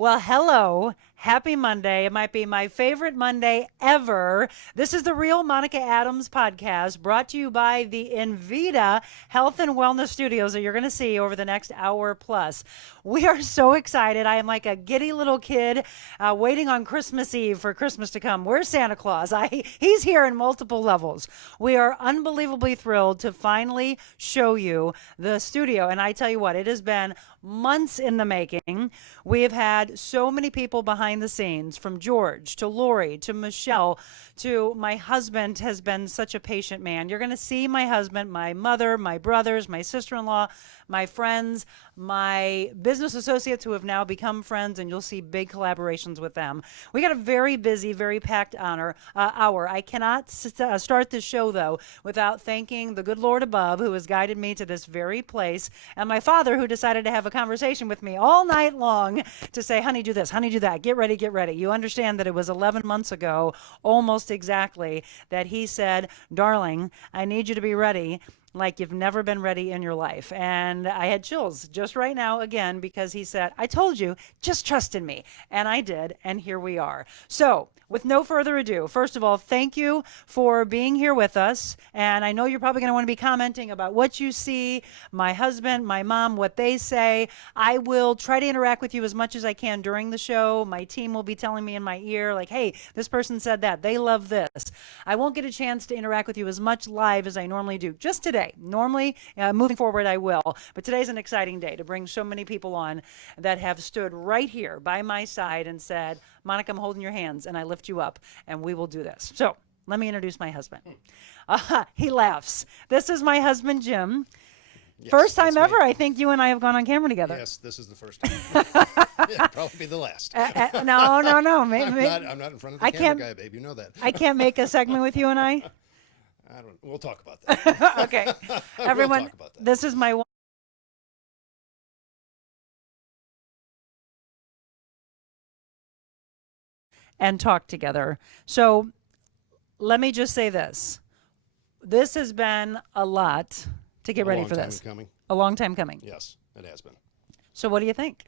Well, hello. Happy Monday. It might be my favorite Monday ever. This is the Real Monica Adams podcast brought to you by the Invita Health and Wellness Studios that you're going to see over the next hour plus. We are so excited. I am like a giddy little kid waiting on Christmas Eve for Christmas to come. Where's Santa Claus? He's here in multiple levels. We are unbelievably thrilled to finally show you the studio. And I tell you what, it has been months in the making. We have had so many people behind the scenes, from George to Lori to Michelle to my husband has been such a patient man. You're going to see my husband, my mother, my brothers, my sister-in-law, my friends, my business associates who have now become friends, and you'll see big collaborations with them. We got a very busy, very packed hour. I cannot start this show, though, without thanking the good Lord above who has guided me to this very place, and my father who decided to have a conversation with me all night long to say, honey, do this, honey, do that, get ready, get ready. You understand that it was 11 months ago, almost exactly, that he said, darling, I need you to be ready like you've never been ready in your life. And I had chills just right now again because he said, I told you, just trust in me. And I did, and here we are. So with no further ado, first of all, thank you for being here with us. And I know you're probably going to want to be commenting about what you see, my husband, my mom, what they say. I will try to interact with you as much as I can during the show. My team will be telling me in my ear, like, hey, this person said that. They love this. I won't get a chance to interact with you as much live as I normally do, just today. Normally, moving forward, I will. But today's an exciting day to bring so many people on that have stood right here by my side and said, Monica, I'm holding your hands, and I lift you up, and we will do this. So let me introduce my husband. He laughs. This is my husband, Jim. Yes, First time that's me. ever, I think you and I have gone on camera together. Yes, this is the first time. Yeah, probably be the last. No. I'm not in front of the I camera can't- guy, babe. You know that. I can't make a segment with you and I. We'll talk about that. Okay. Everyone, We'll talk about that. this is my and talk together. So let me just say this. This has been a lot to get ready for this. Coming. A long time coming. Yes, it has been. So what do you think?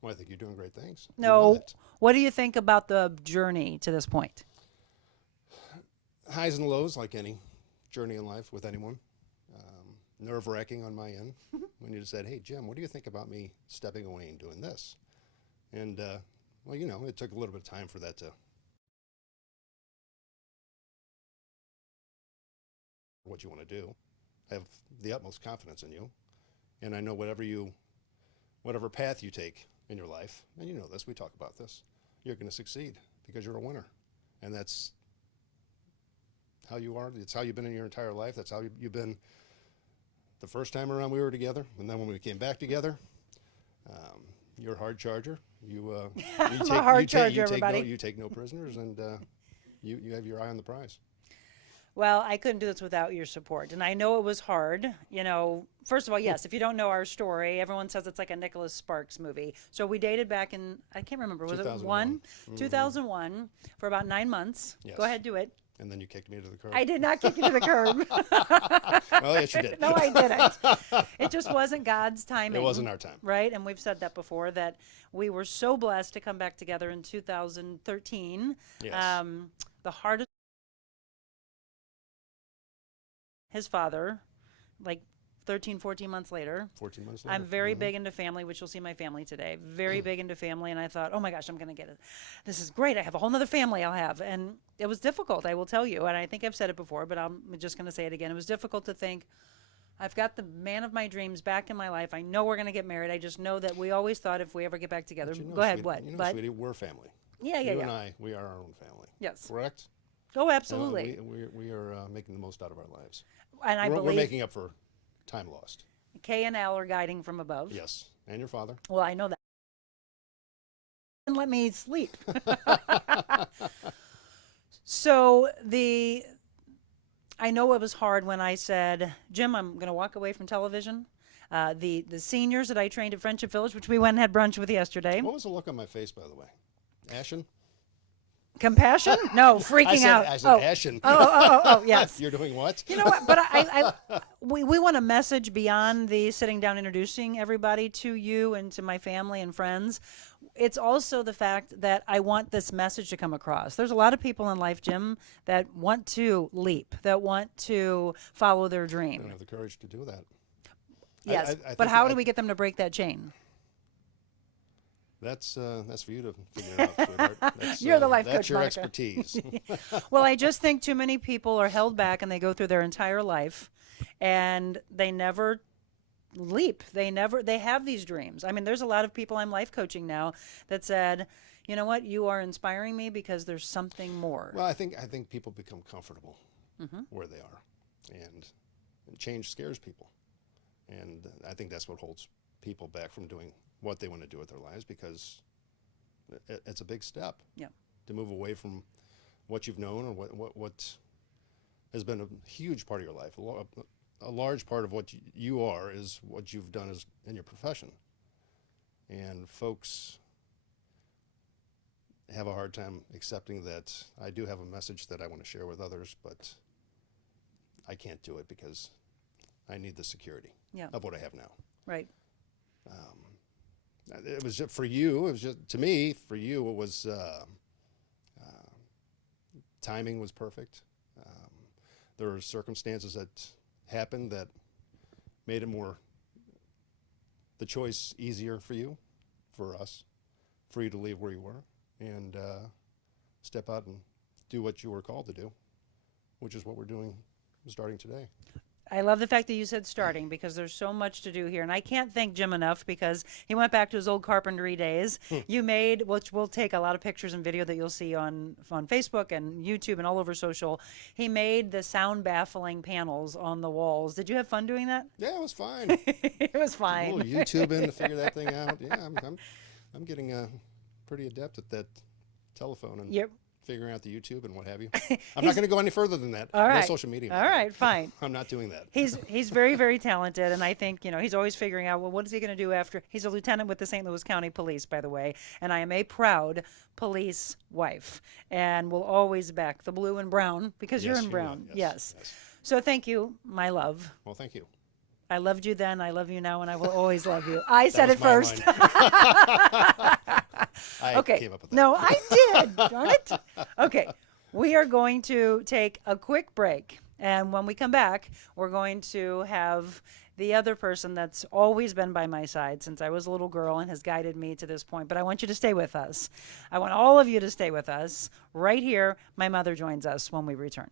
Well, I think you're doing great things. You No. know that. What do you think about the journey to this point? Highs and lows, like any journey in life with anyone. Nerve-wracking on my end when you just said, hey, Jim, what do you think about me stepping away and doing this? And, well, you know, it took a little bit of time for that to what you want to do. I have the utmost confidence in you, and I know whatever path you take in your life, and you know this, we talk about this, you're going to succeed because you're a winner, and that's how you are. It's how you've been in your entire life. That's how you've been the first time around we were together, and then when we came back together. You're a hard charger. I'm a hard charger, everybody. You take no prisoners, and you have your eye on the prize. Well, I couldn't do this without your support. And I know it was hard. You know, first of all, yes, if you don't know our story, everyone says it's like a Nicholas Sparks movie. So we dated back in, I can't remember, was it 2001? 2001 for about 9 months. Yes. Go ahead, do it. And then you kicked me to the curb. I did not kick you to the curb. Well, yes, you did. No, I didn't. It just wasn't God's timing. It wasn't our time. Right? And we've said that before, that we were so blessed to come back together in 2013. Yes. The hardest, his father, like 13, 14 months later. 14 months later. I'm very big into family, which you'll see my family today. Very big into family, and I thought, oh my gosh, I'm going to get it. This is great. I have a whole nother family I'll have. And it was difficult, I will tell you. And I think I've said it before, but I'm just going to say it again. It was difficult to think, I've got the man of my dreams back in my life. I know we're going to get married. I just know that we always thought if we ever get back together. But you know, Go ahead, sweetie, what? You know, But sweetie, we're family. yeah. You and I, we are our own family. Yes. Correct? Oh, absolutely. We are making the most out of our lives. And I we're believe making up for time lost. Kay and Al are guiding from above. Yes. And your father. Well, I know that. And let me sleep. So I know it was hard when I said, Jim, I'm going to walk away from television. The seniors that I trained at Friendship Village, which we went and had brunch with yesterday. What was the look on my face, by the way? Ashen? Compassion? No, freaking out. I said ashen. Oh, yes. You're doing what? You know what? But we want a message beyond the sitting down introducing everybody to you and to my family and friends. it's also the fact that I want this message to come across. There's a lot of people in life, Jim, that want to leap, that want to follow their I don't dream. have the courage to do that. Yes, I but think how do we get them to break that chain? That's for you to figure out, sweetheart. That's, You're the life that's coach, your Monica. expertise. Well, I just think too many people are held back and they go through their entire life and they never leap. They have these dreams. I mean, there's a lot of people I'm life coaching now that said, you know what, you are inspiring me because there's something more. Well, I think people become comfortable where they are, and change scares people, and I think that's what holds people back from doing what they want to do with their lives, because it's a big step. Yeah. To move away from what you've known or what has been a huge part of your life. A large part of what you are is what you've done in your profession, and folks have a hard time accepting that I do have a message that I want to share with others, but I can't do it because I need the security Yeah. of what I have now. Right. It was just for you. It was just, to me, for you, it was timing was perfect. There were circumstances that happened that made it the choice easier for you, for us, for you to leave where you were and step out and do what you were called to do, which is what we're doing starting today. I love the fact that you said starting, because there's so much to do here. And I can't thank Jim enough, because he went back to his old carpentry days. You made, which we'll take a lot of pictures and video that you'll see on Facebook and YouTube and all over social. He made the sound baffling panels on the walls. Did you have fun doing that? Yeah, it was fine. It was A fine. little YouTubing to figure that thing out. Yeah, I'm getting pretty adept at that telephone and Yep. figuring out the YouTube and what have you. I'm not going to go any further than that. All right. No social media. All right, fine. I'm not doing that. He's very, very talented, and I think, he's always figuring out, well, what is he going to do after? He's a lieutenant with the St. Louis County Police, by the way, and I am a proud police wife, and will always back the blue and brown, because you're Yes, in you will. brown. Yes, yes. So thank you, my love. Well, thank you. I loved you then, I love you now, and I will always love you. I said That it was first. my line. I Okay. came up with that. No, I did. Darn it. Okay. We are going to take a quick break. And when we come back, we're going to have the other person that's always been by my side since I was a little girl and has guided me to this point. But I want you to stay with us. I want all of you to stay with us. Right here, my mother joins us when we return.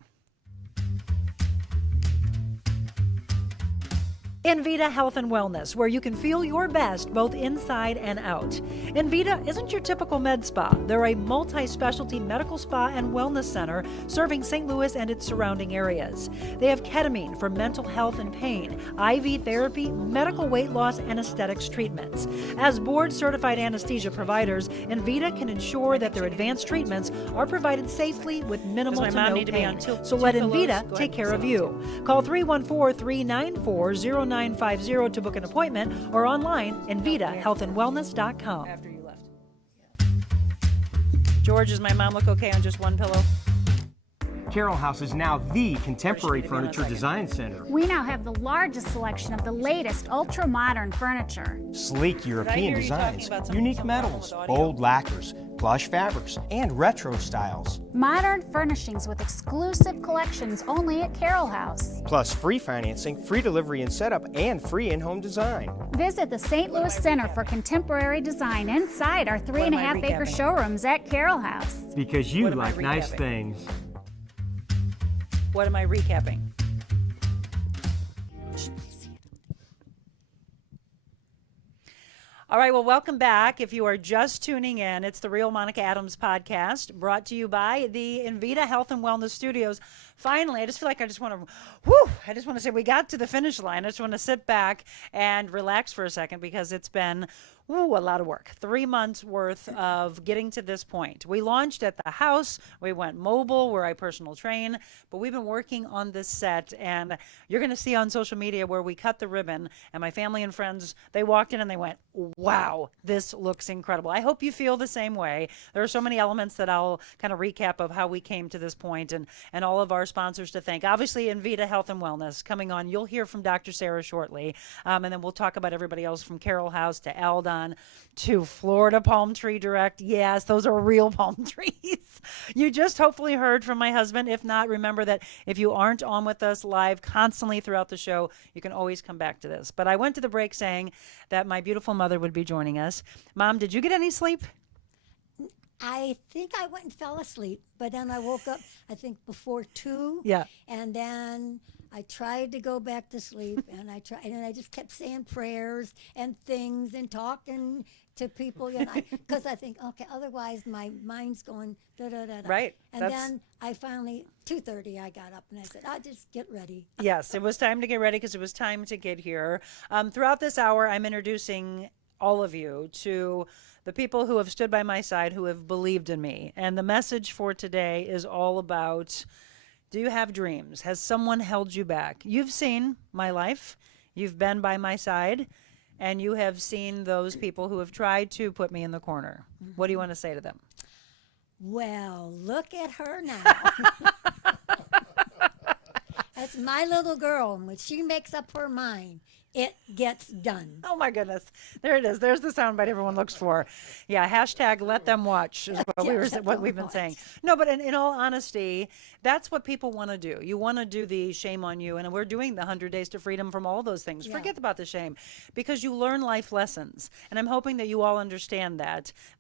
Envita Health and Wellness, where you can feel your best both inside and out. Envita isn't your typical med spa. They're a multi-specialty medical spa and wellness center serving St. Louis and its surrounding areas. They have ketamine for mental health and pain, IV therapy, medical weight loss, and aesthetics treatments. As board-certified anesthesia providers, Envita can ensure that their advanced treatments are provided safely with minimal to no pain. So let Envita take care of you. Call 314-394-0950 to book an appointment, or online, EnvitaHealthAndWellness.com. After you left. George, does my mom look okay on just one pillow? Carroll House is now the contemporary Or should we be on a furniture second? design center. We now have the largest selection of the latest ultra-modern furniture. Sleek hear European you talking designs, about some unique problem metals, with audio? bold lacquers, plush fabrics, and retro styles. Modern furnishings with exclusive collections only at Carroll House. Plus free financing, free delivery and setup, and free in-home design. Visit the St. Louis Center for Contemporary Design inside our 3.5 acre recapping? showrooms at Carroll House. Because you What am I like nice recapping? things. What am I recapping? All right, well, welcome back. If you are just tuning in, it's the Real Monica Adams podcast, brought to you by the Envita Health and Wellness Studios. Finally, I just feel like I just want to say we got to the finish line. I just want to sit back and relax for a second, because it's been a lot of work. 3 months worth of getting to this point. We launched at the house. We went mobile, where I personal train, but we've been working on this set, and you're going to see on social media where we cut the ribbon, and my family and friends, they walked in and they went, wow, this looks incredible. I hope you feel the same way. There are so many elements that I'll kind of recap of how we came to this point, and all of our sponsors to thank. Obviously, Envita Health and Wellness coming on. You'll hear from Dr. Sarah shortly, and then we'll talk about everybody else from Carroll House to Aldon Amazon to Florida Palm Tree Direct. Yes, those are real palm trees. You just hopefully heard from my husband. If not, remember that if you aren't on with us live constantly throughout the show, you can always come back to this. But I went to the break saying that my beautiful mother would be joining us. Mom, did you get any sleep? I think I went and fell asleep, but then I woke up, I think before 2. Yeah. And then I tried to go back to sleep, and I just kept saying prayers and things and talking to people, because I think, okay, otherwise my mind's going da da da da. Right. And That's- then I finally 2:30 I got up and I said, I'll just get ready. Yes, it was time to get ready because it was time to get here. Throughout this hour, I'm introducing all of you to the people who have stood by my side, who have believed in me. And the message for today is all about, do you have dreams? Has someone held you back? You've seen my life. You've been by my side. And you have seen those people who have tried to put me in the corner. What do you want to say to them? Well, look at her now. That's my little girl, and when she makes up her mind, it gets done. Oh my goodness. There it is. There's the soundbite everyone looks for. Yeah, hashtag let them watch is what we've been saying. No, but in all honesty, that's what people want to do. You want to do the shame on you, and we're doing the 100 Days to Freedom from all those things. Yeah. Forget about the shame, because you learn life lessons. And I'm hoping that you all understand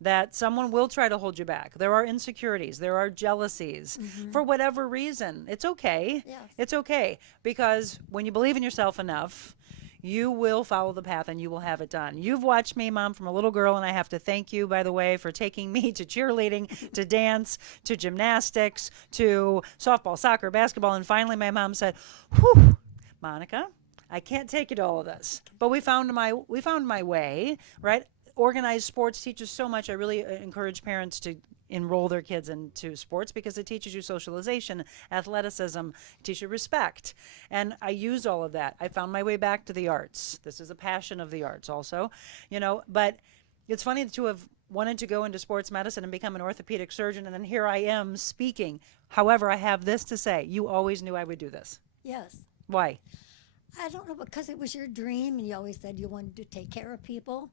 that someone will try to hold you back. There are insecurities. There are jealousies. For whatever reason. It's okay. Yes. It's okay, because when you believe in yourself enough, you will follow the path and you will have it done. You've watched me, Mom, from a little girl, and I have to thank you, by the way, for taking me to cheerleading, to dance, to gymnastics, to softball, soccer, basketball, and finally my mom said, whew, Monica, I can't take you to all of this. But we found my way, right? Organized sports teaches so much. I really encourage parents to enroll their kids into sports because it teaches you socialization, athleticism, teach you respect. And I used all of that. I found my way back to the arts. This is a passion of the arts also, but it's funny to have wanted to go into sports medicine and become an orthopedic surgeon, and then here I am speaking. However, I have this to say. You always knew I would do this. Yes. Why? I don't know, because it was your dream, and you always said you wanted to take care of people.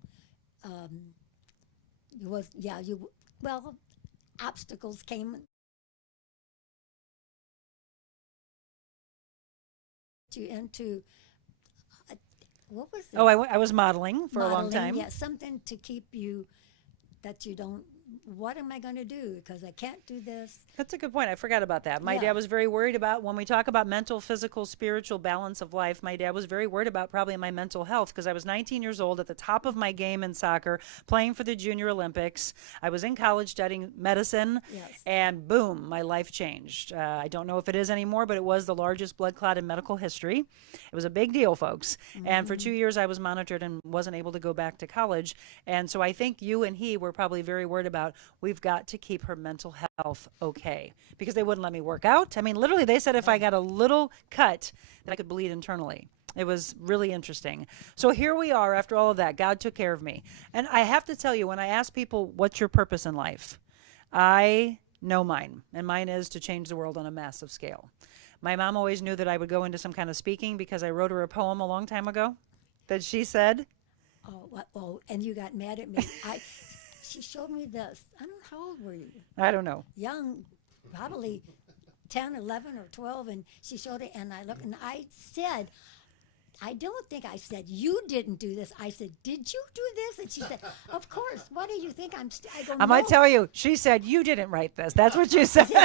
Obstacles came you into, what was it? Oh, I was modeling for a long Modeling, time. Yeah, something to keep you, that you don't, what am I going to do? Because I can't do this. That's a good point. I forgot about that. My Yeah. dad was very worried about, when we talk about mental, physical, spiritual balance of life, my dad was very worried about probably my mental health, because I was 19 years old at the top of my game in soccer, playing for the Junior Olympics. I was in college studying medicine, Yes. and boom, my life changed. I don't know if it is anymore, but it was the largest blood clot in medical history. It was a big deal, folks. And for 2 years, I was monitored and wasn't able to go back to college. And so I think you and he were probably very worried about, we've got to keep her mental health okay, because they wouldn't let me work out. I mean, literally, they said if I got a little cut, that I could bleed internally. It was really interesting. So here we are after all of that. God took care of me. And I have to tell you, when I ask people, what's your purpose in life? I know mine, and mine is to change the world on a massive scale. My mom always knew that I would go into some kind of speaking, because I wrote her a poem a long time ago that she said, And you got mad at me. She showed me this. I don't know, how old were you? I don't know. Young, probably 10, 11, or 12, and she showed it, and I looked, and I said, I don't think I said, you didn't do this. I said, did you do this? And she said, of course. What do you think I'm I go, I might "No." tell you, she said, you didn't write this. That's what you said. No,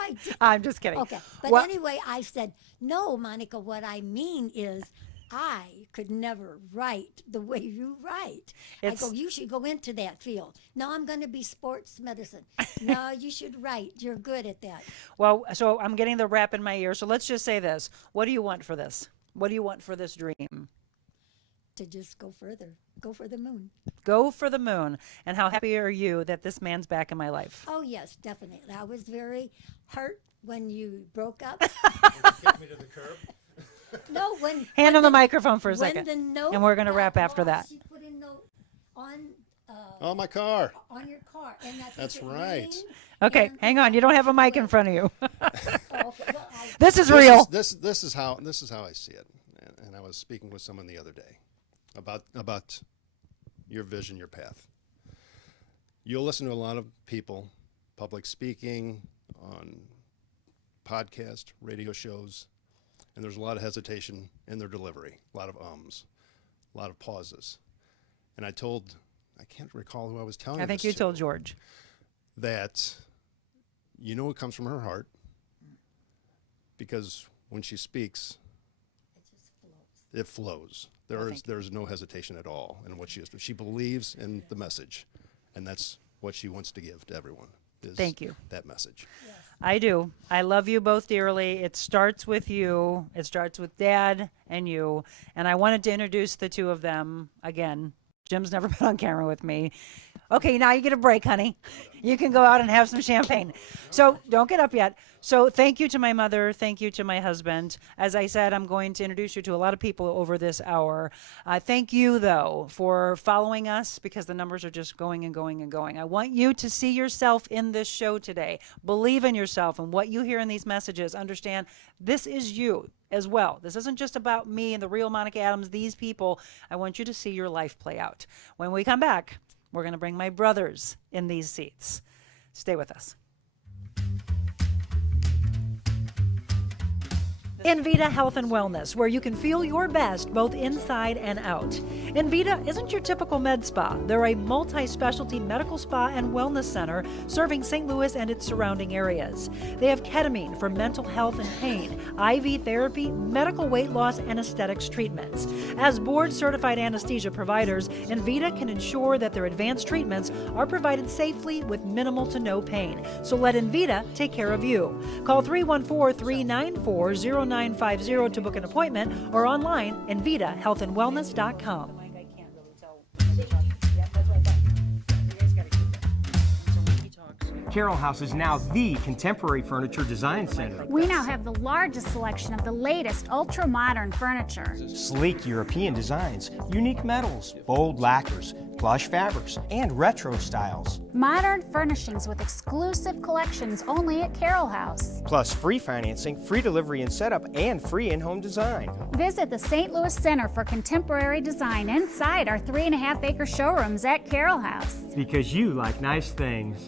I didn't. I'm just kidding. Okay, but Well, anyway, I said, no, Monica, what I mean is I could never write the way you write. I go, you should go into that field. No, I'm going to be sports medicine. No, you should write. You're good at that. Well, so I'm getting the rap in my ear. So let's just say this. What do you want for this? What do you want for this dream? To just go further, go for the moon. Go for the moon. And how happy are you that this man's back in my life? Oh, yes, definitely. I was very hurt when you broke up. Kick me to the curb. No, when Hand on the microphone for a when second. the note And we're going to got wrap after that. lost, She put a note on Oh, my car. on your car, and I think That's it right. rained, Okay, and- hang on. You don't have a mic in front of you. Oh, okay. Well, This is real. This is how I see it. And I was speaking with someone the other day about your vision, your path. You'll listen to a lot of people, public speaking, on podcast, radio shows, and there's a lot of hesitation in their delivery, a lot of ums, a lot of pauses. And I can't recall who I was telling I think this you to, told George. that it comes from her heart, because when she speaks, it flows. There's no hesitation at all in what she is. She believes in the message, and that's what she wants to give to everyone. Thank you. That message. I do. I love you both dearly. It starts with you. It starts with Dad and you. And I wanted to introduce the two of them again. Jim's never been on camera with me. Okay, now you get a break, honey. You can go out and have some champagne. So don't get up yet. So thank you to my mother. Thank you to my husband. As I said, I'm going to introduce you to a lot of people over this hour. Thank you, though, for following us, because the numbers are just going and going and going. I want you to see yourself in this show today. Believe in yourself and what you hear in these messages. Understand this is you as well. This isn't just about me and the real Monica Adams, these people. I want you to see your life play out. When we come back, we're going to bring my brothers in these seats. Stay with us. Envita Health and Wellness, where you can feel your best both inside and out. Envita isn't your typical med spa. They're a multi-specialty medical spa and wellness center serving St. Louis and its surrounding areas. They have ketamine for mental health and pain, IV therapy, medical weight loss, and aesthetics treatments. As board-certified anesthesia providers, Envita can ensure that their advanced treatments are provided safely with minimal to no pain. So let Envita take care of you. Call 314-394-0950 to book an appointment, or online, EnvitaHealthAndWellness.com. Carroll House is now the contemporary furniture design center. We now have the largest selection of the latest ultra-modern furniture. Sleek European designs, unique metals, bold lacquers, plush fabrics, and retro styles. Modern furnishings with exclusive collections only at Carroll House. Plus free financing, free delivery and setup, and free in-home design. Visit the St. Louis Center for Contemporary Design inside our 3.5-acre showrooms at Carroll House. Because you like nice things.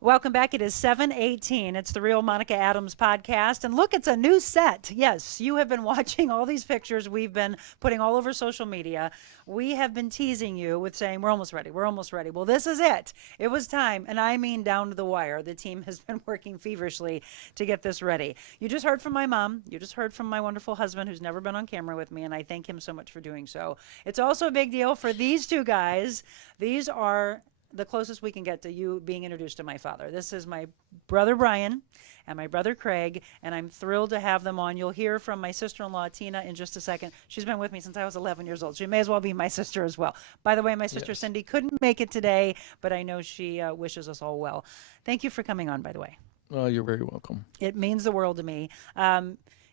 Welcome back. It is 7:18. It's the Real Monica Adams podcast. And look, it's a new set. Yes, you have been watching all these pictures we've been putting all over social media. We have been teasing you with saying, we're almost ready. We're almost ready. Well, this is it. It was time. And I mean down to the wire. The team has been working feverishly to get this ready. You just heard from my mom. You just heard from my wonderful husband, who's never been on camera with me. And I thank him so much for doing so. It's also a big deal for these two guys. These are the closest we can get to you being introduced to my father. This is my brother Brian and my brother Craig, and I'm thrilled to have them on. You'll hear from my sister-in-law Tina in just a second. She's been with me since I was 11 years old. She may as well be my sister as well. By the way, my sister Cindy couldn't make it today, but I know she wishes us all well. Thank you for coming on, by the way. Oh, you're very welcome. It means the world to me.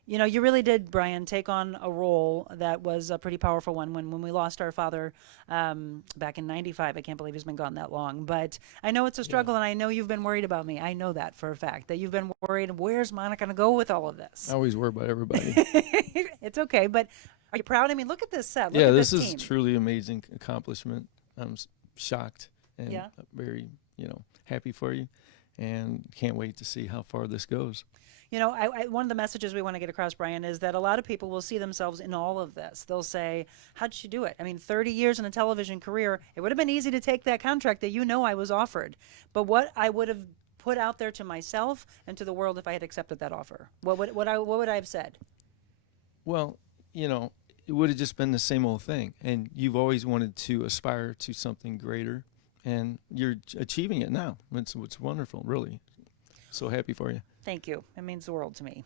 You know, you really did, Brian, take on a role that was a pretty powerful one when we lost our father back in 95. I can't believe he's been gone that long. But I know it's a struggle, and I know you've been worried about me. I know that for a fact, that you've been worried, where's Monica going to go with all of this? I always worry about everybody. It's okay, but are you proud? I mean, look at this set. Look Yeah, at this this is team. truly amazing accomplishment. I'm shocked and Yeah. very, happy for you, and can't wait to see how far this goes. You know, one of the messages we want to get across, Brian, is that a lot of people will see themselves in all of this. They'll say, how'd she do it? I mean, 30 years in a television career, it would have been easy to take that contract that I was offered. But what I would have put out there to myself and to the world if I had accepted that offer, what would I have said? Well, it would have just been the same old thing. And you've always wanted to aspire to something greater, and you're achieving it now. It's wonderful, really. So happy for you. Thank you. It means the world to me.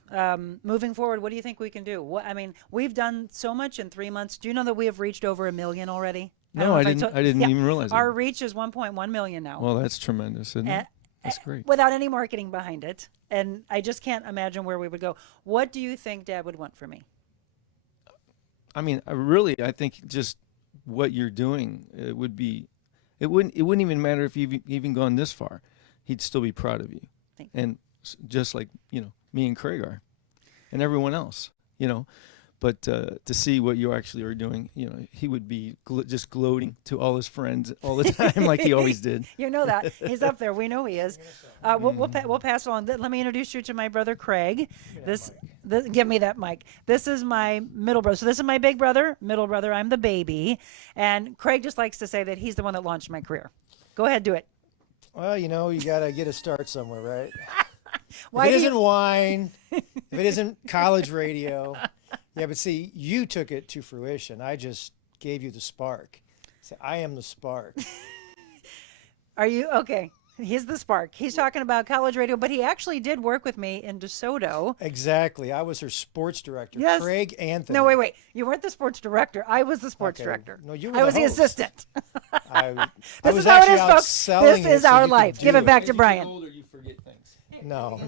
Moving forward, what do you think we can do? We've done so much in 3 months. Do you know that we have reached over 1 million already? No, I didn't even realize Our it. reach is 1.1 million now. Well, that's tremendous, isn't it? That's great. Without any marketing behind it. And I just can't imagine where we would go. What do you think Dad would want for me? I mean, I think just what you're doing, it wouldn't even matter if you've even gone this far. He'd still be proud of you. Thank And just like, me and Craig are, and everyone else, But to see what you actually are doing, he would be just gloating to all his friends all the time, like he always did. You know that. He's up there. We know he is. We'll pass on. Let me introduce you to my brother, Craig. Give me that mic. This is my middle brother. So this is my big brother, middle brother. I'm the baby. And Craig just likes to say that he's the one that launched my career. Go ahead, do it. Well, you got to get a start somewhere, right? Why if it do isn't wine, if it isn't college radio. Yeah, but see, you took it to fruition. I just gave you the spark. So I am the spark. Are you okay? He's the spark. He's talking about college radio, but he actually did work with me in DeSoto. Exactly. I was her sports director, Yes. Craig Anthony. No, wait. You weren't the sports director. I was the sports Okay. director. No, you were I was the host. assistant. I This was is how it actually is, out folks. selling This it is so our you could life. do Give it it. back to Brian. older, you forget things. No.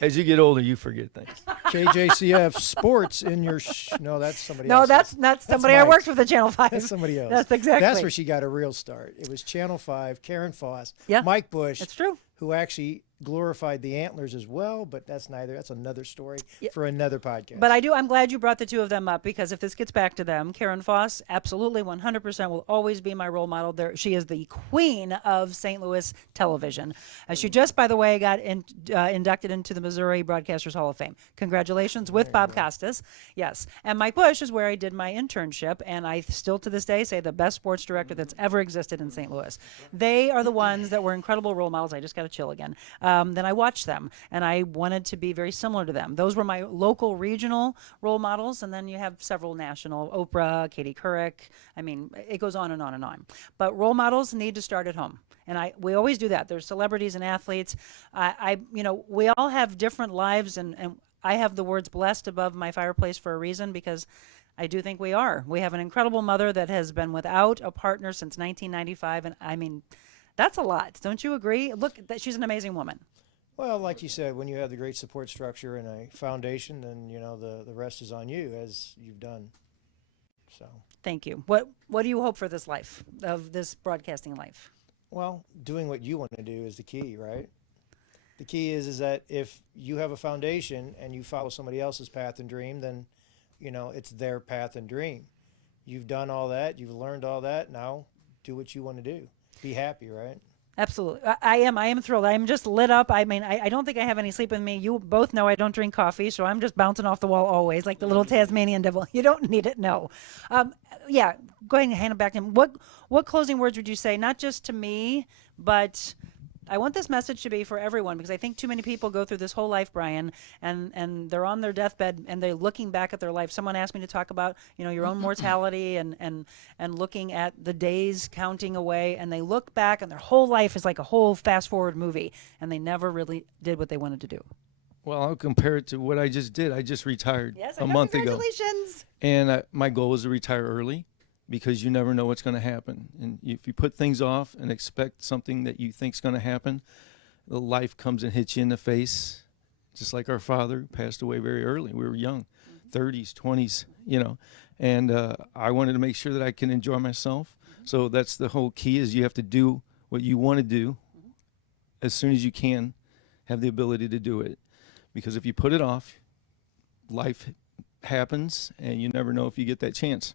As you get older, you forget things. KJCF Sports in your. No, that's somebody No, else. that's not somebody I Mike's. worked with at Channel 5. That's somebody else. That's exactly. That's where she got a real start. It was Channel 5, Karen Foss, Yeah. Mike Bush, It's true. who actually glorified the Antlers as well, but that's another story for another podcast. But I'm glad you brought the two of them up, because if this gets back to them, Karen Foss, absolutely 100% will always be my role model. She is the queen of St. Louis television. She just, by the way, got inducted into the Missouri Broadcasters Hall of Fame. Congratulations with Bob Costas. Yes. And Mike Bush is where I did my internship, and I still to this day say the best sports director that's ever existed in St. Louis. They are the ones that were incredible role models. I just got to chill again. Then I watched them, and I wanted to be very similar to them. Those were my local, regional role models, and then you have several national: Oprah, Katie Couric. I mean, it goes on and on and on. But role models need to start at home, and we always do that. There's celebrities and athletes. We all have different lives, and I have the words "blessed" above my fireplace for a reason, because I do think we are. We have an incredible mother that has been without a partner since 1995, and I mean, that's a lot. Don't you agree? Look, she's an amazing woman. Well, like you said, when you have the great support structure and a foundation, then the rest is on you, as you've done. So, Thank you. What do you hope for this life, of this broadcasting life? well, doing what you want to do is the key, right? The key is that if you have a foundation and you follow somebody else's path and dream, then it's their path and dream. You've done all that, you've learned all that. Now, do what you want to do. Be happy, right? Absolutely. I am thrilled. I'm just lit up. I mean, I don't think I have any sleep in me. You both know I don't drink coffee, so I'm just bouncing off the wall always, like the little Tasmanian devil. You don't need it, no. Yeah, go ahead and hand it back to him. What closing words would you say, not just to me, but I want this message to be for everyone, because I think too many people go through this whole life, Brian, and they're on their deathbed and they're looking back at their life. Someone asked me to talk about, your own mortality and looking at the days counting away, and they look back and their whole life is like a whole fast forward movie, and they never really did what they wanted to do. Well, I'll compare it to what I just did. I just retired Yes, a month ago. congratulations. And my goal is to retire early, because you never know what's going to happen. And if you put things off and expect something that you think is going to happen, the life comes and hits you in the face, just like our father passed away very early. We were young, 30s, 20s, And I wanted to make sure that I can enjoy myself. So that's the whole key, is you have to do what you want to do as soon as you can, have the ability to do it. Because if you put it off, life happens, and you never know if you get that chance.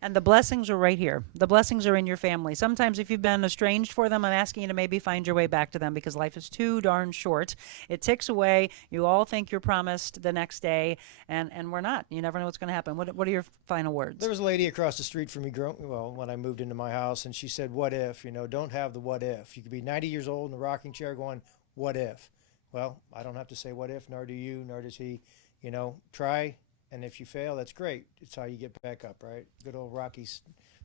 And the blessings are right here. The blessings are in your family. Sometimes if you've been estranged for them, I'm asking you to maybe find your way back to them, because life is too darn short. It ticks away. You all think you're promised the next day, and we're not. You never know what's going to happen. What are your final words? There was a lady across the street from me, when I moved into my house, and she said, "What if?" Don't have the what if. You could be 90 years old in a rocking chair going, "What if?" Well, I don't have to say what if, nor do you, nor does he. Try. And if you fail, that's great. It's how you get back up, right? Good old Rocky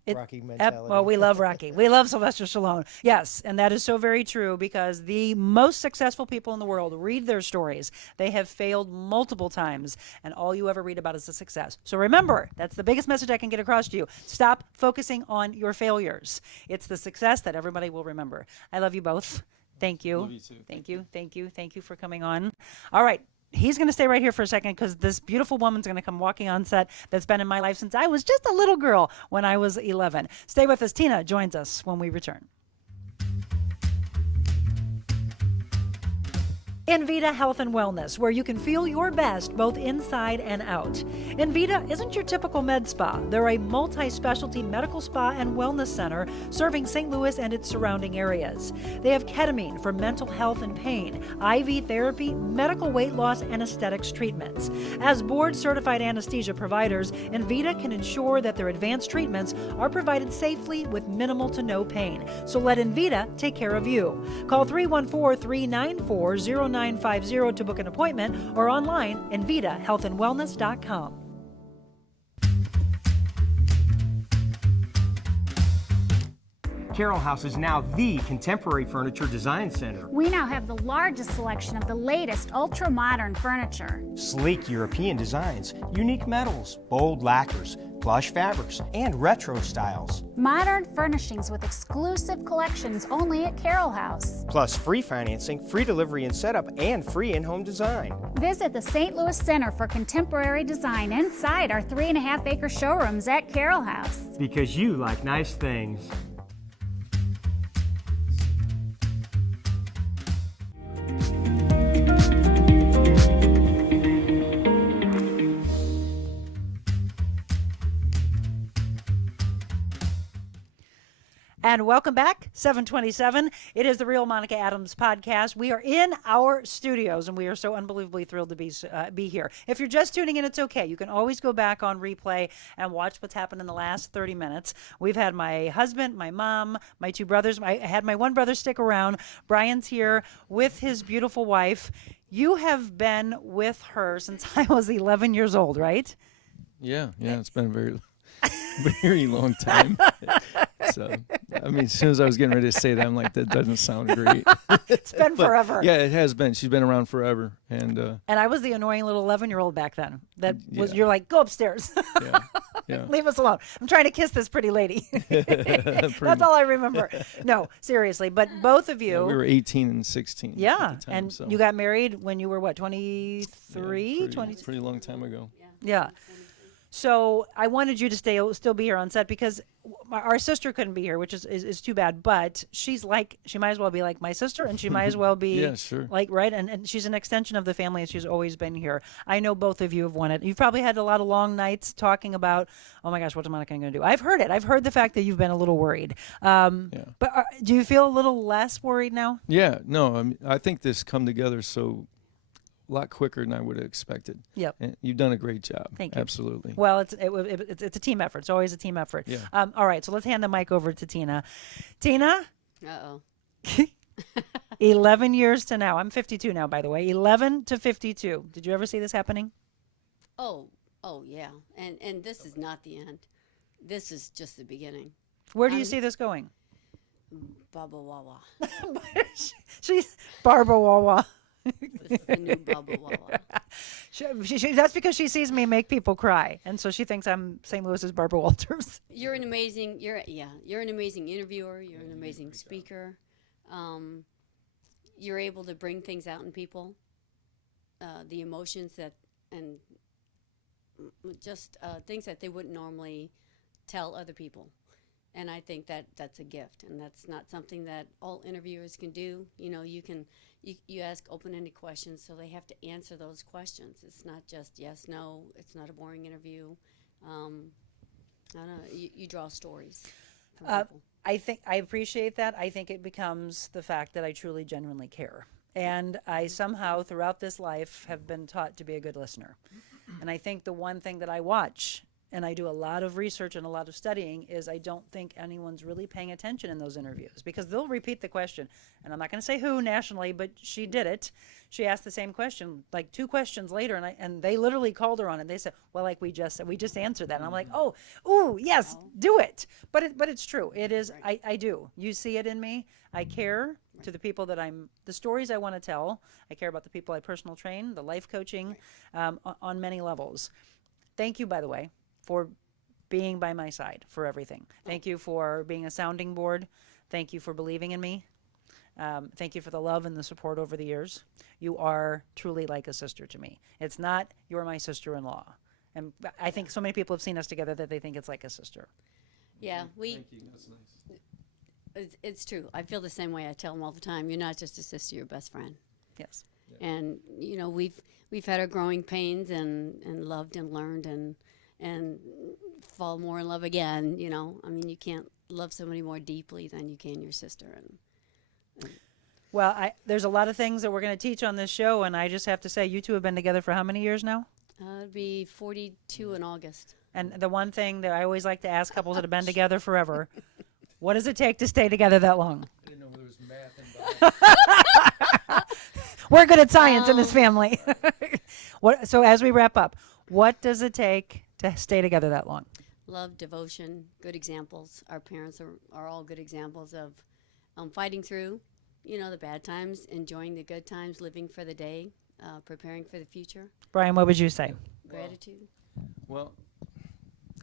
mentality. Well, we love Rocky. We love Sylvester Stallone. Yes, and that is so very true, because the most successful people in the world, read their stories. They have failed multiple times, and all you ever read about is the success. So remember, that's the biggest message I can get across to you. Stop focusing on your failures. It's the success that everybody will remember. I love you both. Thank you. Love you too. Thank you. Thank you. Thank you for coming on. All right. he's going to stay right here for a second because this beautiful woman's going to come walking on set that's been in my life since I was just a little girl when I was 11. Stay with us. Tina joins us when we return. Envita Health and Wellness, where you can feel your best both inside and out. Envita isn't your typical med spa. They're a multi-specialty medical spa and wellness center serving St. Louis and its surrounding areas. They have ketamine for mental health and pain, IV therapy, medical weight loss, and aesthetics treatments. As board-certified anesthesia providers, Envita can ensure that their advanced treatments are provided safely with minimal to no pain. So let Envita take care of you. Call 314-394-0950 to book an appointment or online envitahealthandwellness.com. Carroll House is now the contemporary furniture design center. We now have the largest selection of the latest ultra-modern furniture. Sleek European designs, unique metals, bold lacquers, plush fabrics, and retro styles. Modern furnishings with exclusive collections only at Carroll House. Plus free financing, free delivery and setup, and free in-home design. Visit the St. Louis Center for Contemporary Design inside our 3.5-acre showrooms at Carroll House. Because you like nice things. And welcome back, 727. It is the Real Monica Adams podcast. We are in our studios, and we are so unbelievably thrilled to be here. If you're just tuning in, it's okay. You can always go back on replay and watch what's happened in the last 30 minutes. We've had my husband, my mom, my two brothers. I had my one brother stick around. Brian's here with his beautiful wife. You have been with her since I was 11 years old, right? Yeah, it's been a very long time. So, I mean, as soon as I was getting ready to say that, I'm like, that doesn't sound great. It's been forever. Yeah, it has been. She's been around forever. And I was the annoying little 11-year-old back then. Yeah. You're like, go upstairs. yeah. Leave us alone. I'm trying to kiss this pretty lady. That's all I remember. No, seriously. But both of you. We were 18 and 16. Yeah. At the time, And so. you got married when you were, what, 23? Yeah, 22? pretty long time ago. Yeah. So I wanted you to still be here on set because our sister couldn't be here, which is too bad. But she might as well be like my sister, and she might as well be Yeah, sure. like, right? And she's an extension of the family, and she's always been here. I know both of you have wanted. You've probably had a lot of long nights talking about, oh my gosh, what's Monica going to do? I've heard it. I've heard the fact that you've been a little worried. But do you feel a little less worried now? Yeah, no, I think this come together a lot quicker than I would have expected. Yep. And you've done a great job. Thank you. Absolutely. Well, it's a team effort. It's always a team effort. Yeah. All right, so let's hand the mic over to Tina. Tina? Uh-oh. 11 years to now. I'm 52 now, by the way. 11 to 52. Did you ever see this happening? Oh, yeah. And this is not the end. This is just the beginning. Where do you see this going? Baba Wawa. She's Barbara Wawa. It's the new Baba Wawa. That's because she sees me make people cry, and so she thinks I'm St. Louis's Barbara Walters. You're an amazing interviewer. You're an amazing speaker. You're able to bring things out in people, the emotions and just things that they wouldn't normally tell other people. And I think that's a gift, and that's not something that all interviewers can do. You know, you ask open-ended questions, so they have to answer those questions. It's not just yes, no. It's not a boring interview. I don't know. You draw stories from people. I appreciate that. I think it becomes the fact that I truly, genuinely care. And I somehow, throughout this life, have been taught to be a good listener. And I think the one thing that I watch, and I do a lot of research and a lot of studying, is I don't think anyone's really paying attention in those interviews because they'll repeat the question. And I'm not going to say who nationally, but she did it. She asked the same question like 2 questions later, and they literally called her on it. They said, well, like we just answered that. And I'm like, yes, do it. But it's true. It is. Right. I do. You see it in me. I care to the people the stories I want to tell. I care about the people I personal train, the life coaching, on many levels. Thank you, by the way, for being by my side for everything. Thank you for being a sounding board. Thank you for believing in me. Thank you for the love and the support over the years. You are truly like a sister to me. It's not you're my sister-in-law. And I think so many people have seen us together that they think it's like a sister. Yeah, we. Thank you. That's nice. It's true. I feel the same way. I tell them all the time. You're not just a sister. You're a best friend. Yes. And you know we've had our growing pains and loved and learned and fall more in love again. You know, I mean, you can't love somebody more deeply than you can your sister. And Well, there's a lot of things that we're going to teach on this show, and I just have to say, you two have been together for how many years now? it'll be 42 in August. And the one thing that I always like to ask couples that have been together forever, what does it take to stay together that long? I didn't know there was math involved. We're good at science in this family. So as we wrap up, what does it take to stay together that long? Love, devotion, good examples. Our parents are all good examples of fighting through, you know, the bad times, enjoying the good times, living for the day, preparing for the future, Brian, what would you say? gratitude. Well,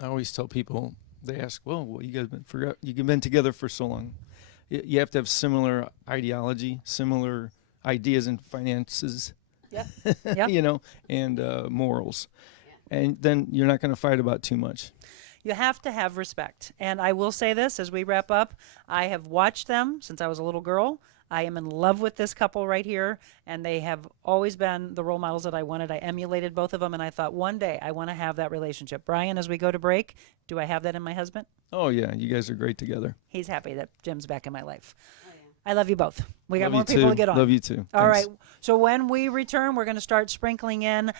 I always tell people, they ask, well, you guys you've been together for so long. You have to have similar ideology, similar ideas and finances, Yeah. Yep. you know, and morals. And then you're not going to fight about too much. You have to have respect. And I will say this as we wrap up, I have watched them since I was a little girl. I am in love with this couple right here, and they have always been the role models that I wanted. I emulated both of them, and I thought one day I want to have that relationship. Brian, as we go to break, do I have that in my husband? Oh, yeah, you guys are great together. He's happy that Jim's back in my life. I love you both. We got Love more you people too. to get on. Love you too. All Thanks. right. So when we return, we're going to start sprinkling in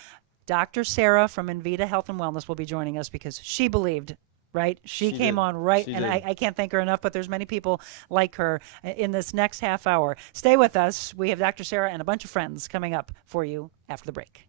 Dr. Sarah from Invita Health and Wellness will be joining us because she believed, right? She came did. on right, She and did. I can't thank her enough, but there's many people like her in this next half hour. Stay with us. We have Dr. Sarah and a bunch of friends coming up for you after the break.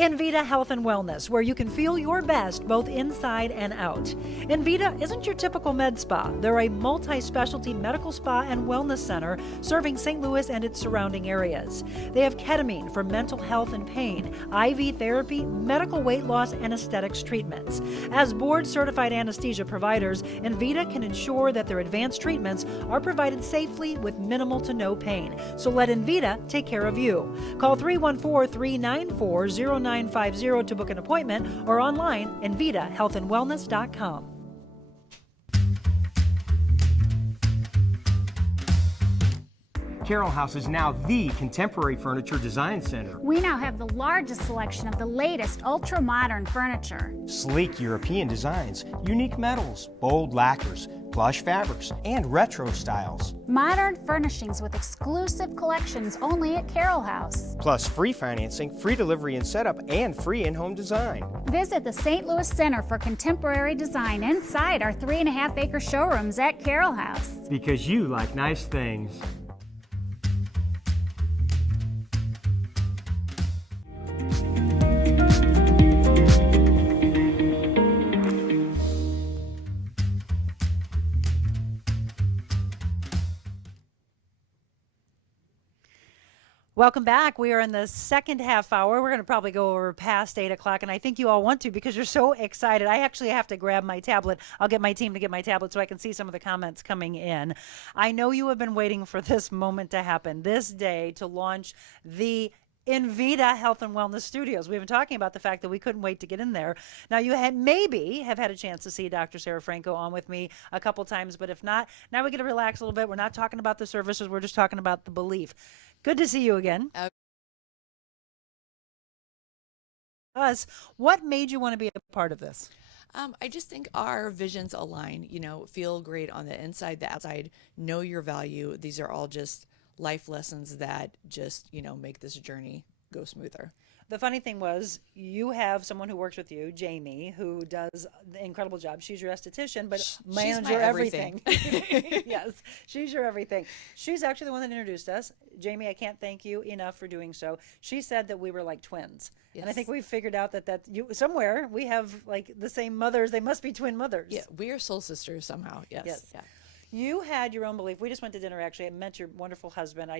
Invita Health and Wellness, where you can feel your best both inside and out. Invita isn't your typical med spa. They're a multi-specialty medical spa and wellness center serving St. Louis and its surrounding areas. They have ketamine for mental health and pain, IV therapy, medical weight loss, and aesthetics treatments. As board-certified anesthesia providers, Invita can ensure that their advanced treatments are provided safely with minimal to no pain. So let Invita take care of you. Call 314-394-0950 to book an appointment or online invitahealthandwellness.com. Carroll House is now the contemporary furniture design center. We now have the largest selection of the latest ultra-modern furniture. Sleek European designs, unique metals, bold lacquers, plush fabrics, and retro styles. Modern furnishings with exclusive collections only at Carroll House. Plus free financing, free delivery and setup, and free in-home design. Visit the St. Louis Center for Contemporary Design inside our 3.5-acre showrooms at Carroll House. Because you like nice things. Welcome back. We are in the second half hour. We're going to probably go over past 8 o'clock, and I think you all want to because you're so excited. I actually have to grab my tablet. I'll get my team to get my tablet so I can see some of the comments coming in. I know you have been waiting for this moment to happen, this day to launch the Invita Health and Wellness Studios. We've been talking about the fact that we couldn't wait to get in there. Now, you maybe have had a chance to see Dr. Sarah Franco on with me a couple times, but if not, now we get to relax a little bit. We're not talking about the services. We're just talking about the belief. Good to see you again. What made you want to be a part of this? I just think our visions align, you know, feel great on the inside, the outside, know your value. These are all just life lessons that just, you know, make this journey go smoother. The funny thing was, you have someone who works with you, Jamie, who does the incredible job. She's your esthetician, but manages your everything. Yes, she's your everything. She's actually the one that introduced us. Jamie, I can't thank you enough for doing so. She said that we were like twins. Yes. And I think we figured out that you somewhere we have like the same mothers. They must be twin mothers. Yeah, we are soul sisters somehow. Yes. Yes. Yeah. You had your own belief. We just went to dinner, actually. I met your wonderful husband.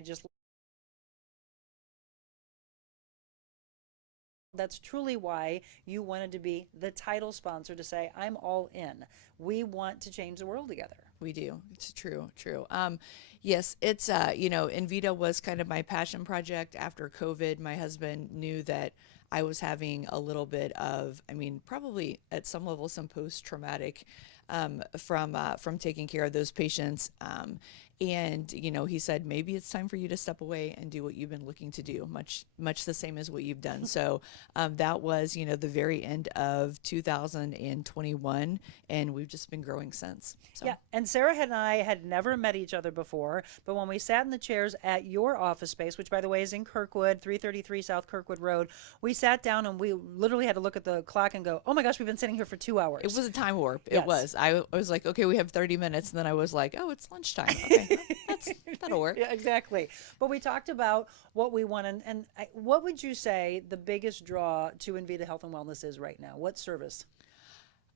That's truly why you wanted to be the title sponsor to say, I'm all in. We want to change the world together. We do. It's true. Yes, it's, Envita was kind of my passion project after COVID. My husband knew that I was having a little bit of, probably at some level, some post-traumatic from taking care of those patients. And, he said, maybe it's time for you to step away and do what you've been looking to do, much the same as what you've done. So that was, the very end of 2021, and we've just been growing since. So. Yeah, and Sarah and I had never met each other before, but when we sat in the chairs at your office space, which, by the way, is in Kirkwood, 333 South Kirkwood Road, we sat down and we literally had to look at the clock and go, oh my gosh, we've been sitting here for 2 hours. It was a time warp. Yes. It was. I was like, okay, we have 30 minutes. And then I was like, oh, it's lunchtime. Okay. That'll work. Yeah, exactly. But we talked about what we want, and what would you say the biggest draw to Envita Health and Wellness is right now? What service?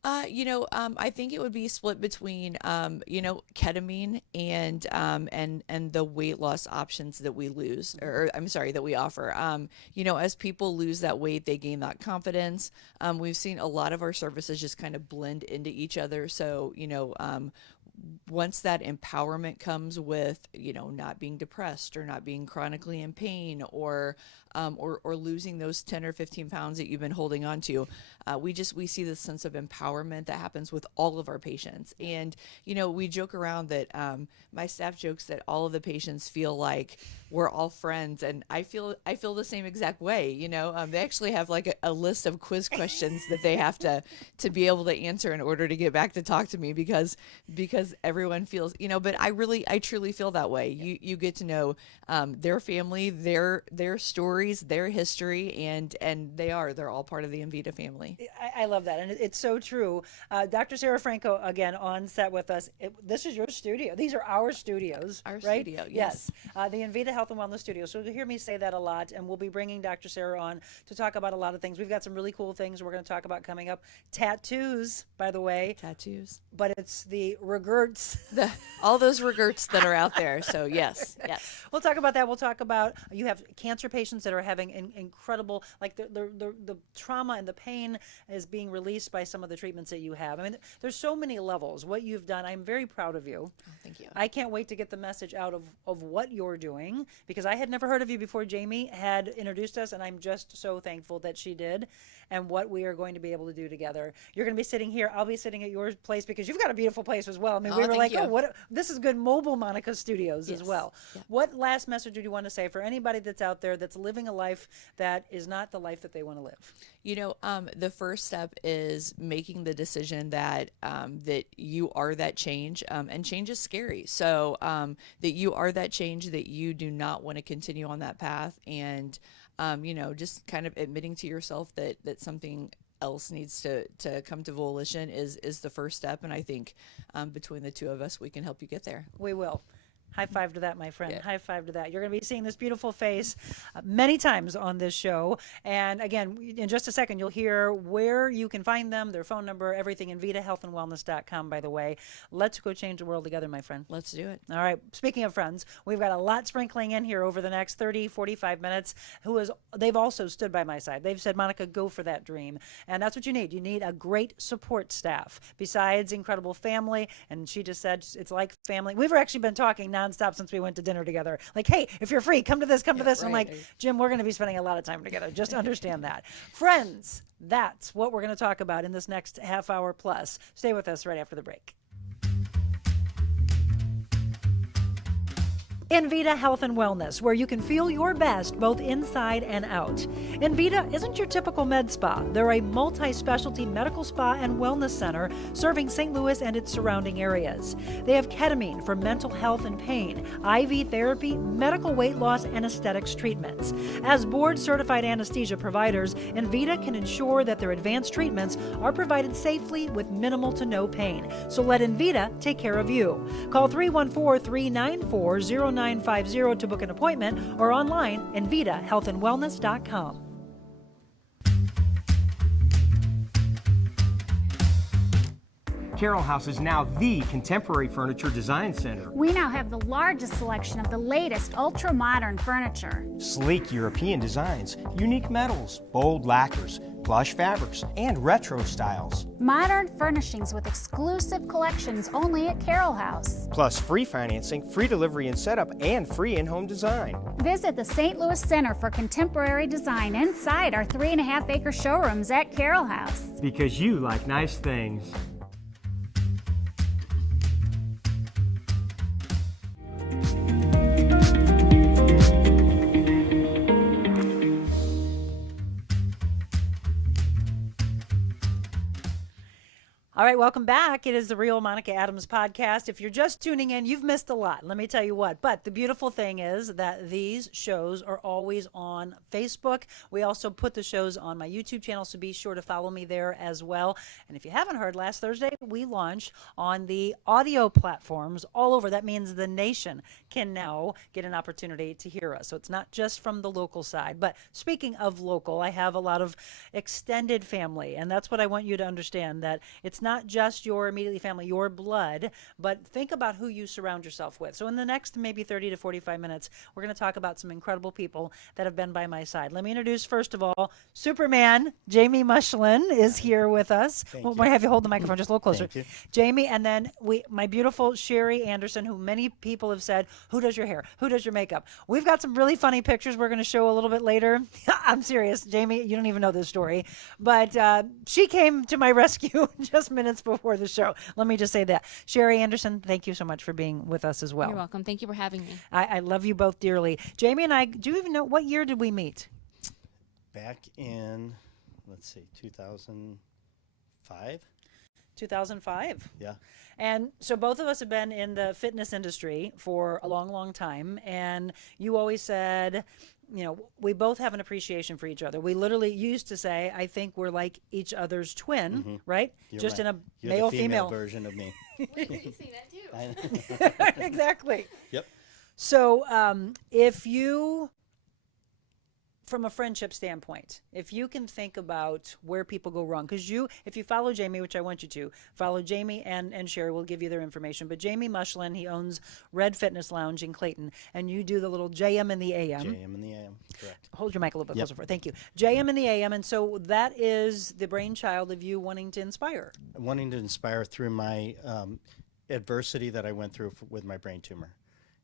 I think it would be split between, ketamine and the weight loss options that we that we offer. As people lose that weight, they gain that confidence. We've seen a lot of our services just kind of blend into each other. So, once that empowerment comes with, not being depressed or not being chronically in pain or losing those 10 or 15 pounds that you've been holding on to, we see this sense of empowerment that happens with all of our patients. And, we joke around that my staff jokes that all of the patients feel like we're all friends. And I feel the same exact way. They actually have like a list of quiz questions that they have to be able to answer in order to get back to talk to me because everyone feels, but I truly feel that way. You get to know their family, their stories, their history, and they're all part of the Envita family. I love that, and it's so true. Dr. Sarah Franco, again, on set with us. This is your studio. These are our studios, Our right? studio, yes. The Envita Health and Wellness Studio. So you'll hear me say that a lot, and we'll be bringing Dr. Sarah on to talk about a lot of things. We've got some really cool things we're going to talk about coming up. Tattoos, by the way. Tattoos. But it's the regerts. All those regerts that are out there. So yes. We'll talk about that. We'll talk about, you have cancer patients that are having incredible, like the trauma and the pain is being released by some of the treatments that you have. There's so many levels. What you've done, I'm very proud of you. Oh, thank you. I can't wait to get the message out of what you're doing, because I had never heard of you before Jamie had introduced us, and I'm just so thankful that she did, and what we are going to be able to do together. You're going to be sitting here. I'll be sitting at your place, because you've got a beautiful place as well. We were like, this is good. Mobile Monica Studios as well. Yeah. What last message would you want to say for anybody that's out there that's living a life that is not the life that they want to live? The first step is making the decision that that you are that change, and change is scary. So that you are that change, that you do not want to continue on that path, and just kind of admitting to yourself that something else needs to come to volition is the first step. And I think between the two of us, we can help you get there. We will. High five to that, my friend. Yeah. High five to that. You're going to be seeing this beautiful face many times on this show. And again, in just a second, you'll hear where you can find them, their phone number, everything, InvitaHealthAndWellness.com, by the way. Let's go change the world together, my friend. Let's do it. All right. Speaking of friends, we've got a lot sprinkling in here over the next 30, 45 minutes. They've also stood by my side. They've said, Monica, go for that dream. And that's what you need. You need a great support staff besides incredible family. And she just said it's like family. We've actually been talking nonstop since we went to dinner together. Like, hey, if you're free, come to this, come to this. And I'm like, Jim, we're going to be spending a lot of time together. Just understand that. Friends, that's what we're going to talk about in this next half hour plus. Stay with us right after the break. Envita Health and Wellness, where you can feel your best both inside and out. Envita isn't your typical med spa. They're a multi-specialty medical spa and wellness center serving St. Louis and its surrounding areas. They have ketamine for mental health and pain, IV therapy, medical weight loss, and aesthetics treatments. As board-certified anesthesia providers, Envita can ensure that their advanced treatments are provided safely with minimal to no pain. So let Envita take care of you. Call 314-394-0950 to book an appointment, or online, InvitaHealthAndWellness.com. Carroll House is now the contemporary furniture design center. We now have the largest selection of the latest ultra-modern furniture. Sleek European designs, unique metals, bold lacquers, plush fabrics, and retro styles. Modern furnishings with exclusive collections only at Carroll House. Plus free financing, free delivery and setup, and free in-home design. Visit the St. Louis Center for Contemporary Design inside our 3.5-acre showrooms at Carroll House. Because you like nice things. All right, welcome back. It is the Real Monica Adams podcast. If you're just tuning in, you've missed a lot. Let me tell you what. But the beautiful thing is that these shows are always on Facebook. We also put the shows on my YouTube channel, so be sure to follow me there as well. And if you haven't heard, last Thursday we launched on the audio platforms all over. That means the nation can now get an opportunity to hear us. So it's not just from the local side. But speaking of local, I have a lot of extended family, and that's what I want you to understand, that it's not just your immediate family, your blood, but think about who you surround yourself with. So in the next maybe 30 to 45 minutes, we're going to talk about some incredible people that have been by my side. Let me introduce, first of all, Superman. Jamie Mushlin is here with us. Well, I have you hold the microphone just a little closer. Thank you. Jamie, and then my beautiful Sherry Anderson, who many people have said, who does your hair? Who does your makeup? We've got some really funny pictures we're going to show a little bit later. I'm serious. Jamie, you don't even know this story. But she came to my rescue just minutes before the show. Let me just say that. Sherry Anderson, thank you so much for being with us as well. You're welcome. Thank you for having me. I love you both dearly. Jamie and I, do you even know, what year did we meet? Back in, let's see, 2005? 2005. Yeah. And so both of us have been in the fitness industry for a long, long time. And you always said, you know, we both have an appreciation for each other. We literally used to say, I think we're like each other's twin, right? Just in a You're male the female version of me. Wait, you say that too. Exactly. Yep. So if you, from a friendship standpoint, if you can think about where people go wrong, because if you follow Jamie, which I want you to, follow Jamie and Sherry, will give you their information. But Jamie Mushlin, he owns Red Fitness Lounge in Clayton, and you do the little JM in the AM. JM in the AM, correct. Hold your mic a little bit Yep. closer for. Thank you. JM in the AM, and so that is the brainchild of you wanting to inspire. Wanting to inspire through my adversity that I went through with my brain tumor.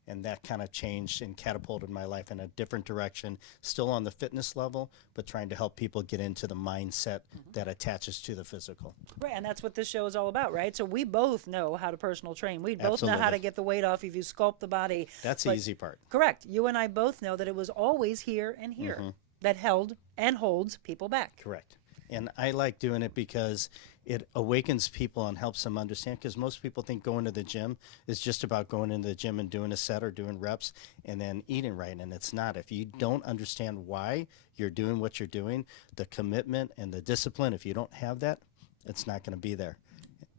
And that kind of changed and catapulted my life in a different direction, still on the fitness level, but trying to help people get into the mindset that attaches to the physical. Right, and that's what this show is all about, right? So we both know how to personal train. We both know how to Absolutely. get the weight off if you sculpt the body. That's the But- easy part. Correct. You and I both know that it was always here and here that held and holds people back. Correct. And I like doing it because it awakens people and helps them understand, because most people think going to the gym is just about going into the gym and doing a set or doing reps and then eating right, and it's not. If you don't understand why you're doing what you're doing, the commitment and the discipline, if you don't have that, it's not going to be there.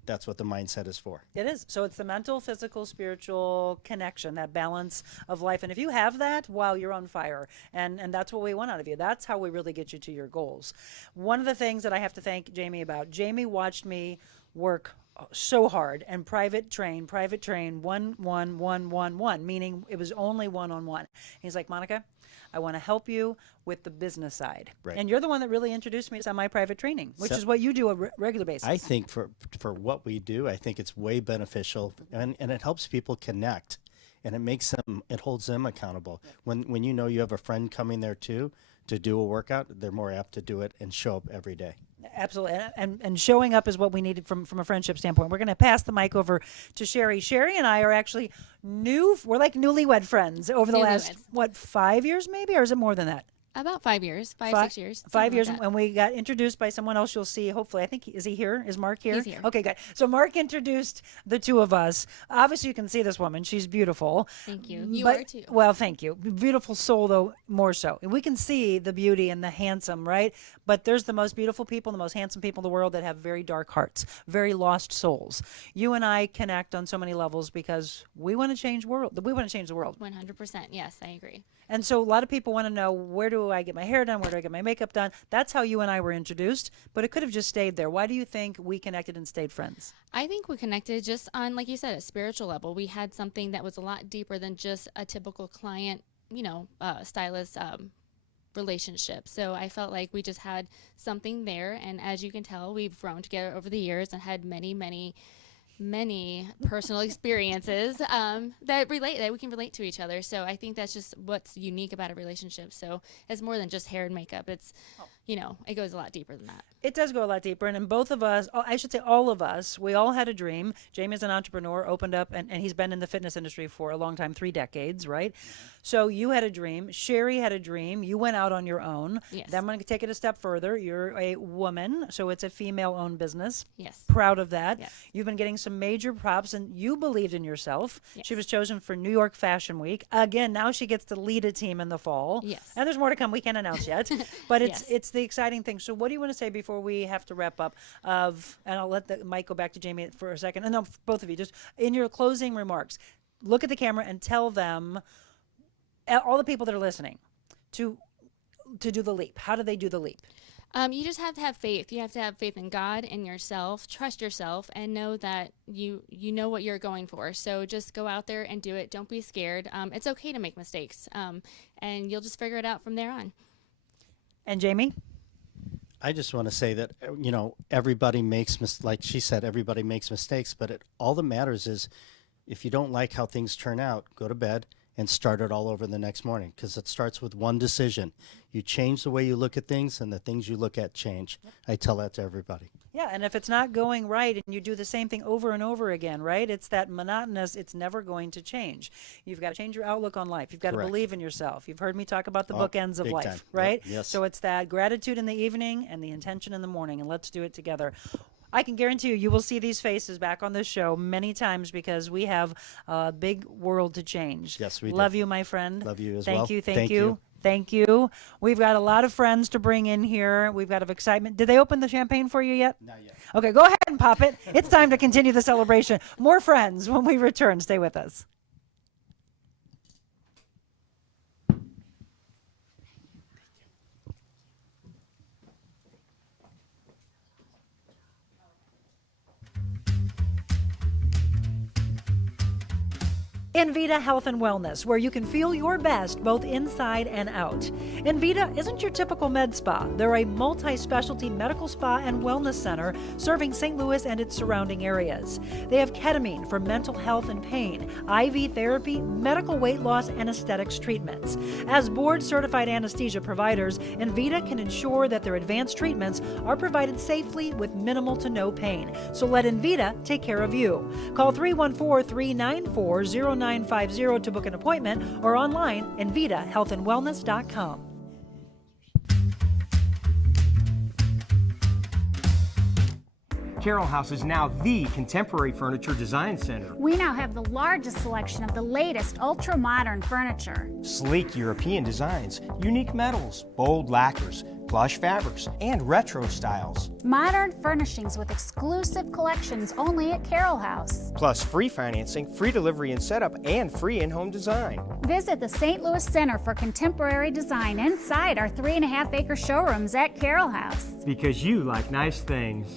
That's what the mindset is for. It is. So it's the mental, physical, spiritual connection, that balance of life. And if you have that, wow, you're on fire. And that's what we want out of you. That's how we really get you to your goals. One of the things that I have to thank Jamie about, Jamie watched me work so hard and private train 1-1-1-1-1, meaning it was only one-on-one. He's like, Monica, I want to help you with the business side. Right. And you're the one that really introduced me to semi-private training, which So- is what you do on a regular basis. I think for what we do, I think it's way beneficial, and it helps people connect, and it holds them accountable. When you know you have a friend coming there too to do a workout, they're more apt to do it and show up every day. Absolutely. And showing up is what we needed from a friendship standpoint. We're going to pass the mic over to Sherry. Sherry and I are actually we're like newlywed friends over the last, Newlyweds. 5 years maybe, or is it more than that? About 5 years, 6 years. 5 something years, like that. and we got introduced by someone else you'll see, hopefully. I think, is he here? Is Mark here? He's here. Okay, good. So Mark introduced the two of us. Obviously, you can see this woman. She's beautiful. Thank you. You But- are too. Well, thank you. Beautiful soul, though, more so. And we can see the beauty and the handsome, right? But there's the most beautiful people, the most handsome people in the world that have very dark hearts, very lost souls. You and I connect on so many levels because we want to change the world. 100%. Yes, I agree. And so a lot of people want to know, where do I get my hair done? Where do I get my makeup done? That's how you and I were introduced, but it could have just stayed there. Why do you think we connected and stayed friends? I think we connected just on, like you said, a spiritual level. We had something that was a lot deeper than just a typical client, stylist, relationship. So I felt like we just had something there. And as you can tell, we've grown together over the years and had many personal experiences that we can relate to each other. So I think that's just what's unique about a relationship. So it's more than just hair and makeup. It's, it goes a lot deeper than that. It does go a lot deeper. And both of us, I should say all of us, we all had a dream. Jamie's an entrepreneur, opened up, and he's been in the fitness industry for a long time, 3 decades, right? So you had a dream. Sherry had a dream. You went out on your own. Yes. Then I'm going to take it a step further. You're a woman, so it's a female-owned business. Yes. Proud of that. Yes. You've been getting some major props, and you believed in yourself. Yes. She was chosen for New York Fashion Week. Again, now she gets to lead a team in the fall. Yes. And there's more to come. We can't announce yet. But Yes. it's the exciting thing. So what do you want to say before we have to wrap up? And I'll let the mic go back to Jamie for a second. And no, both of you, just in your closing remarks, look at the camera and tell them, all the people that are listening, to do the leap. How do they do the leap? You just have to have faith. You have to have faith in God and yourself, trust yourself, and know that you know what you're going for. So just go out there and do it. Don't be scared. It's okay to make mistakes, and you'll just figure it out from there on. And Jamie? I just want to say that, everybody makes, like she said, everybody makes mistakes, but all that matters is if you don't like how things turn out, go to bed and start it all over the next morning, because it starts with one decision. You change the way you look at things, and the things you look at change. I tell that to everybody. Yeah, and if it's not going right and you do the same thing over and over again, right? It's that monotonous, it's never going to change. You've got to change your outlook on life. You've got Correct. to believe in yourself. You've heard me talk about the Oh, bookends of big life, time. Yep, right? yes. So it's that gratitude in the evening and the intention in the morning, and let's do it together. I can guarantee you will see these faces back on this show many times because we have a big world to change. Yes, we do. Love you, my friend. Love you as Thank well. you, thank Thank you. you. Thank you. We've got a lot of friends to bring in here. We've got of excitement. Did they open the champagne for you yet? Not yet. Okay, go ahead and pop it. It's time to continue the celebration. More friends when we return. Stay with us. Envita Health and Wellness, where you can feel your best both inside and out. Envita isn't your typical med spa. They're a multi-specialty medical spa and wellness center serving St. Louis and its surrounding areas. They have ketamine for mental health and pain, IV therapy, medical weight loss, and aesthetics treatments. As board-certified anesthesia providers, Envita can ensure that their advanced treatments are provided safely with minimal to no pain. So let Envita take care of you. Call 314-394-0950 to book an appointment or online envitahealthandwellness.com. Carroll House is now the contemporary furniture design center. We now have the largest selection of the latest ultra-modern furniture. Sleek European designs, unique metals, bold lacquers, plush fabrics, and retro styles. Modern furnishings with exclusive collections only at Carroll House. Plus free financing, free delivery and setup, and free in-home design. Visit the St. Louis Center for Contemporary Design inside our 3.5-acre showrooms at Carroll House. Because you like nice things.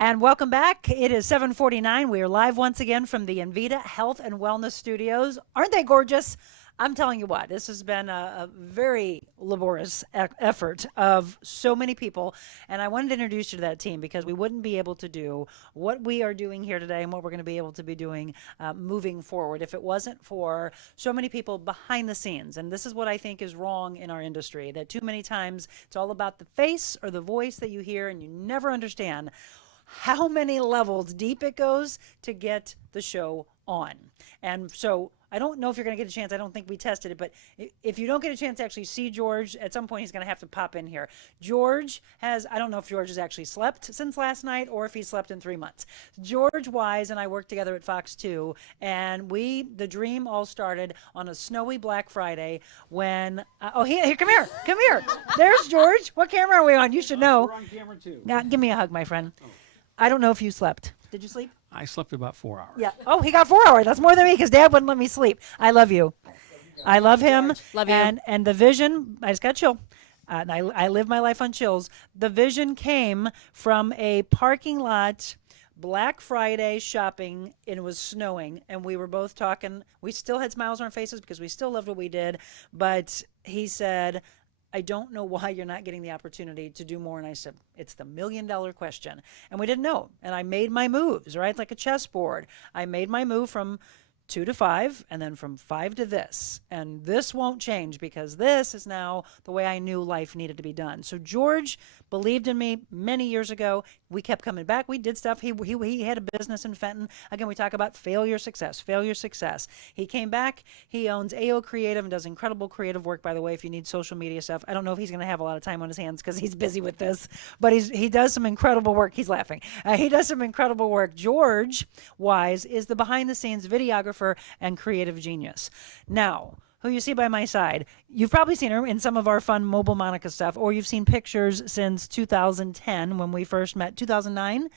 And welcome back. It is 7:49. We are live once again from the Envita Health and Wellness Studios. Aren't they gorgeous? I'm telling you what, this has been a very laborious effort of so many people. And I wanted to introduce you to that team because we wouldn't be able to do what we are doing here today and what we're going to be able to be doing moving forward if it wasn't for so many people behind the scenes. And this is what I think is wrong in our industry, that too many times it's all about the face or the voice that you hear and you never understand how many levels deep it goes to get the show on. And so I don't know if you're going to get a chance. I don't think we tested it, but if you don't get a chance to actually see George, at some point he's going to have to pop in here. George has, I don't know if George has actually slept since last night or if he slept in 3 months. George Wise and I worked together at Fox 2, and the dream all started on a snowy Black Friday when, here, come here. There's George. What camera are we on? You should know. We're on camera too. Now, give me a hug, my friend. I don't know if you slept. Did you sleep? I slept about 4 hours. Yeah. Oh, he got 4 hours. That's more than me because Dad wouldn't let me sleep. I love you. I love him. Love you. And the vision, I just got chill. And I live my life on chills. The vision came from a parking lot, Black Friday shopping, and it was snowing. And we were both talking. We still had smiles on our faces because we still loved what we did. But he said, I don't know why you're not getting the opportunity to do more. And I said, it's the $1 million question. And we didn't know. And I made my moves, right? Like a chessboard. I made my move from 2 to 5, and then from 5 to this. And this won't change because this is now the way I knew life needed to be done. So George believed in me many years ago. We kept coming back. We did stuff. He had a business in Fenton. Again, we talk about failure, success. He came back. He owns AO Creative and does incredible creative work, by the way, if you need social media stuff. I don't know if he's going to have a lot of time on his hands because he's busy with this, but he does some incredible work. He's laughing. He does some incredible work. George Wise is the behind-the-scenes videographer and creative genius. Now, who you see by my side, you've probably seen her in some of our fun Mobile Monica stuff, or you've seen pictures since 2010 when we first met. 2009?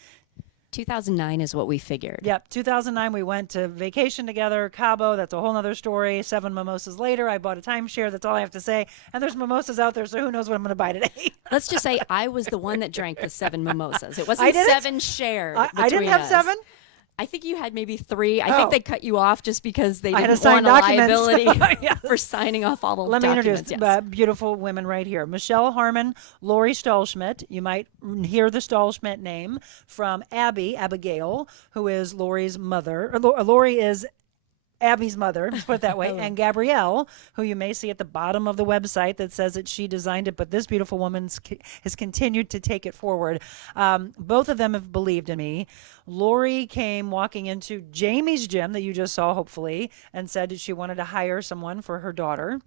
2009 is what we figured. Yep, 2009 we went to vacation together, Cabo, that's a whole other story. 7 mimosas later, I bought a timeshare, that's all I have to say. And there's mimosas out there, so who knows what I'm going to buy today. Let's just say I was the one that drank the 7 mimosas. It wasn't 7 shared. I didn't have us. 7? I think you had maybe 3. I think they cut you off just because they I had didn't to sign want a documents. liability Yes. for signing off all the Let me documents. introduce beautiful women right here. Michelle Harmon, Lori Stahlschmidt. You might hear the Stahlschmidt name from Abigail, who is Lori's mother. Lori is Abby's mother, let's put it that way, and Gabrielle, who you may see at the bottom of the website that says that she designed it, but this beautiful woman has continued to take it forward. Both of them have believed in me. Lori came walking into Jamie's gym that you just saw, hopefully, and said that she wanted to hire someone for her daughter.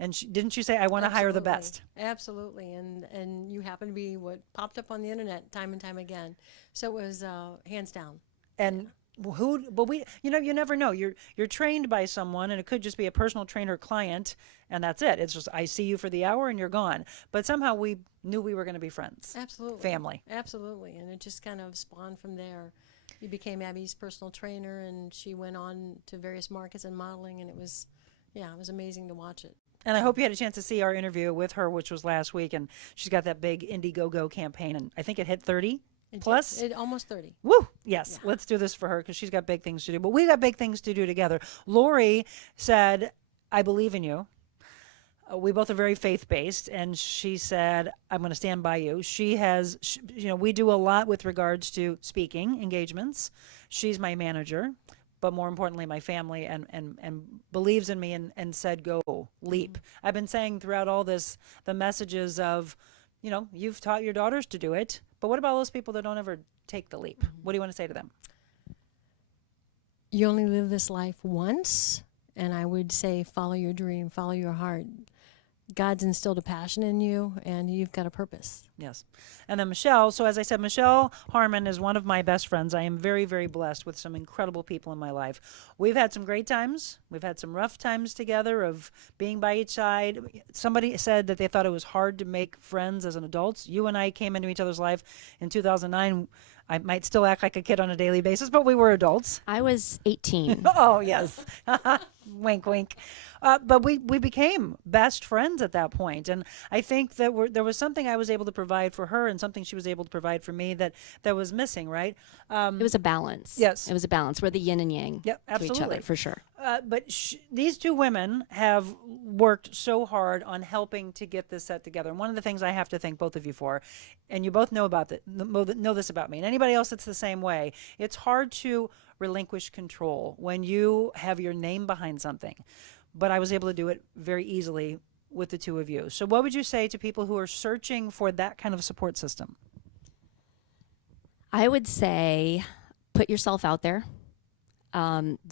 And didn't you say, I want to hire the best? Absolutely. And you happen to be what popped up on the internet time and time again. So it was hands down. And you never know. You're trained by someone, and it could just be a personal trainer client, and that's it. It's just, I see you for the hour and you're gone. But somehow we knew we were going to be friends. Absolutely. Family. Absolutely. And it just kind of spawned from there. You became Abby's personal trainer, and she went on to various markets and modeling, and it was amazing to watch it. And I hope you had a chance to see our interview with her, which was last week, and she's got that big Indiegogo campaign, and I think it hit 30. Plus? Almost 30. Woo! Yes, let's do this for her because she's got big things to do. But we got big things to do together. Lori said, I believe in you. We both are very faith-based, and she said, I'm going to stand by you. We do a lot with regards to speaking engagements. She's my manager, but more importantly, my family, and believes in me and said, go, leap. I've been saying throughout all this, the messages of, you've taught your daughters to do it. But what about those people that don't ever take the leap? What do you want to say to them? You only live this life once, and I would say follow your dream, follow your heart. God's instilled a passion in you, and you've got a purpose. Yes. And then Michelle, so as I said, Michelle Harmon is one of my best friends. I am very, very blessed with some incredible people in my life. We've had some great times. We've had some rough times together of being by each side. Somebody said that they thought it was hard to make friends as an adult. You and I came into each other's life in 2009. I might still act like a kid on a daily basis, but we were adults. I was 18. Oh, yes. Wink, wink. But we became best friends at that point. And I think that there was something I was able to provide for her and something she was able to provide for me that was missing, right? It was a balance. Yes. It was a balance. We're the yin and yang to each other, for sure. But these two women have worked so hard on helping to get this set together. And one of the things I have to thank both of you for, and you both know know this about me, and anybody else that's the same way, it's hard to relinquish control when you have your name behind something. But I was able to do it very easily with the two of you. So what would you say to people who are searching for that kind of support system? I would say put yourself out there.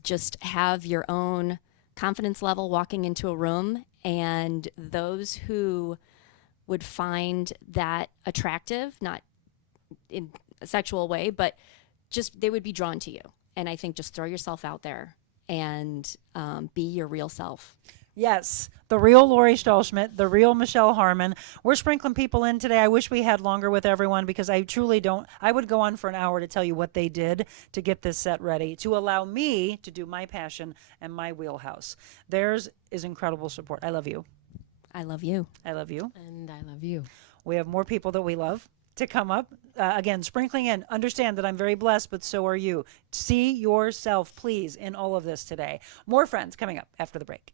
Just have your own confidence level walking into a room, and those who would find that attractive, not in a sexual way, but just they would be drawn to you. And I think just throw yourself out there and be your real self. Yes, the real Lori Stahlschmidt, the real Michelle Harmon. We're sprinkling people in today. I wish we had longer with everyone because I truly don't. I would go on for an hour to tell you what they did to get this set ready, to allow me to do my passion and my wheelhouse. Theirs is incredible support. I love you. I love you. I love you. And I love you. We have more people that we love to come up. Again, sprinkling in. Understand that I'm very blessed, but so are you. See yourself, please, in all of this today. More friends coming up after the break.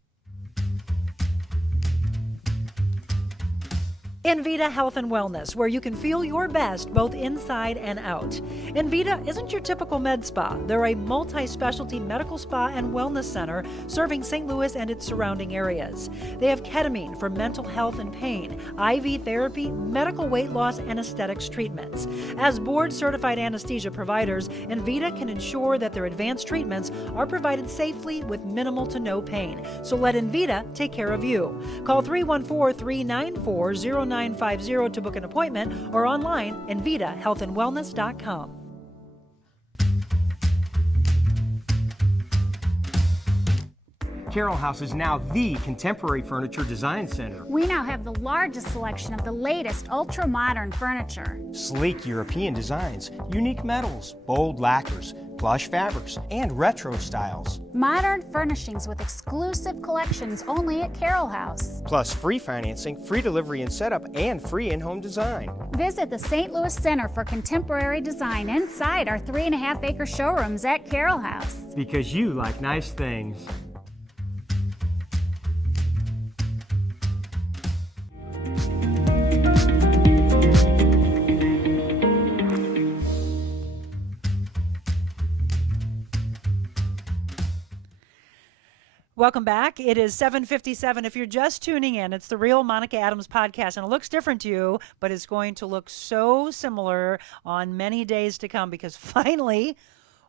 Envita Health and Wellness, where you can feel your best both inside and out. Envita isn't your typical med spa. They're a multi-specialty medical spa and wellness center serving St. Louis and its surrounding areas. They have ketamine for mental health and pain, IV therapy, medical weight loss, and aesthetics treatments. As board-certified anesthesia providers, Envita can ensure that their advanced treatments are provided safely with minimal to no pain. So let Envita take care of you. Call 314-394-0950 to book an appointment or online envitahealthandwellness.com. Carroll House is now the contemporary furniture design center. We now have the largest selection of the latest ultra-modern furniture. Sleek European designs, unique metals, bold lacquers, plush fabrics, and retro styles. Modern furnishings with exclusive collections only at Carroll House. Plus free financing, free delivery and setup, and free in-home design. Visit the St. Louis Center for Contemporary Design inside our 3.5-acre showrooms at Carroll House. Because you like nice things. Welcome back. It is 7:57. If you're just tuning in, it's the Real Monica Adams podcast, and it looks different to you, but it's going to look so similar on many days to come because finally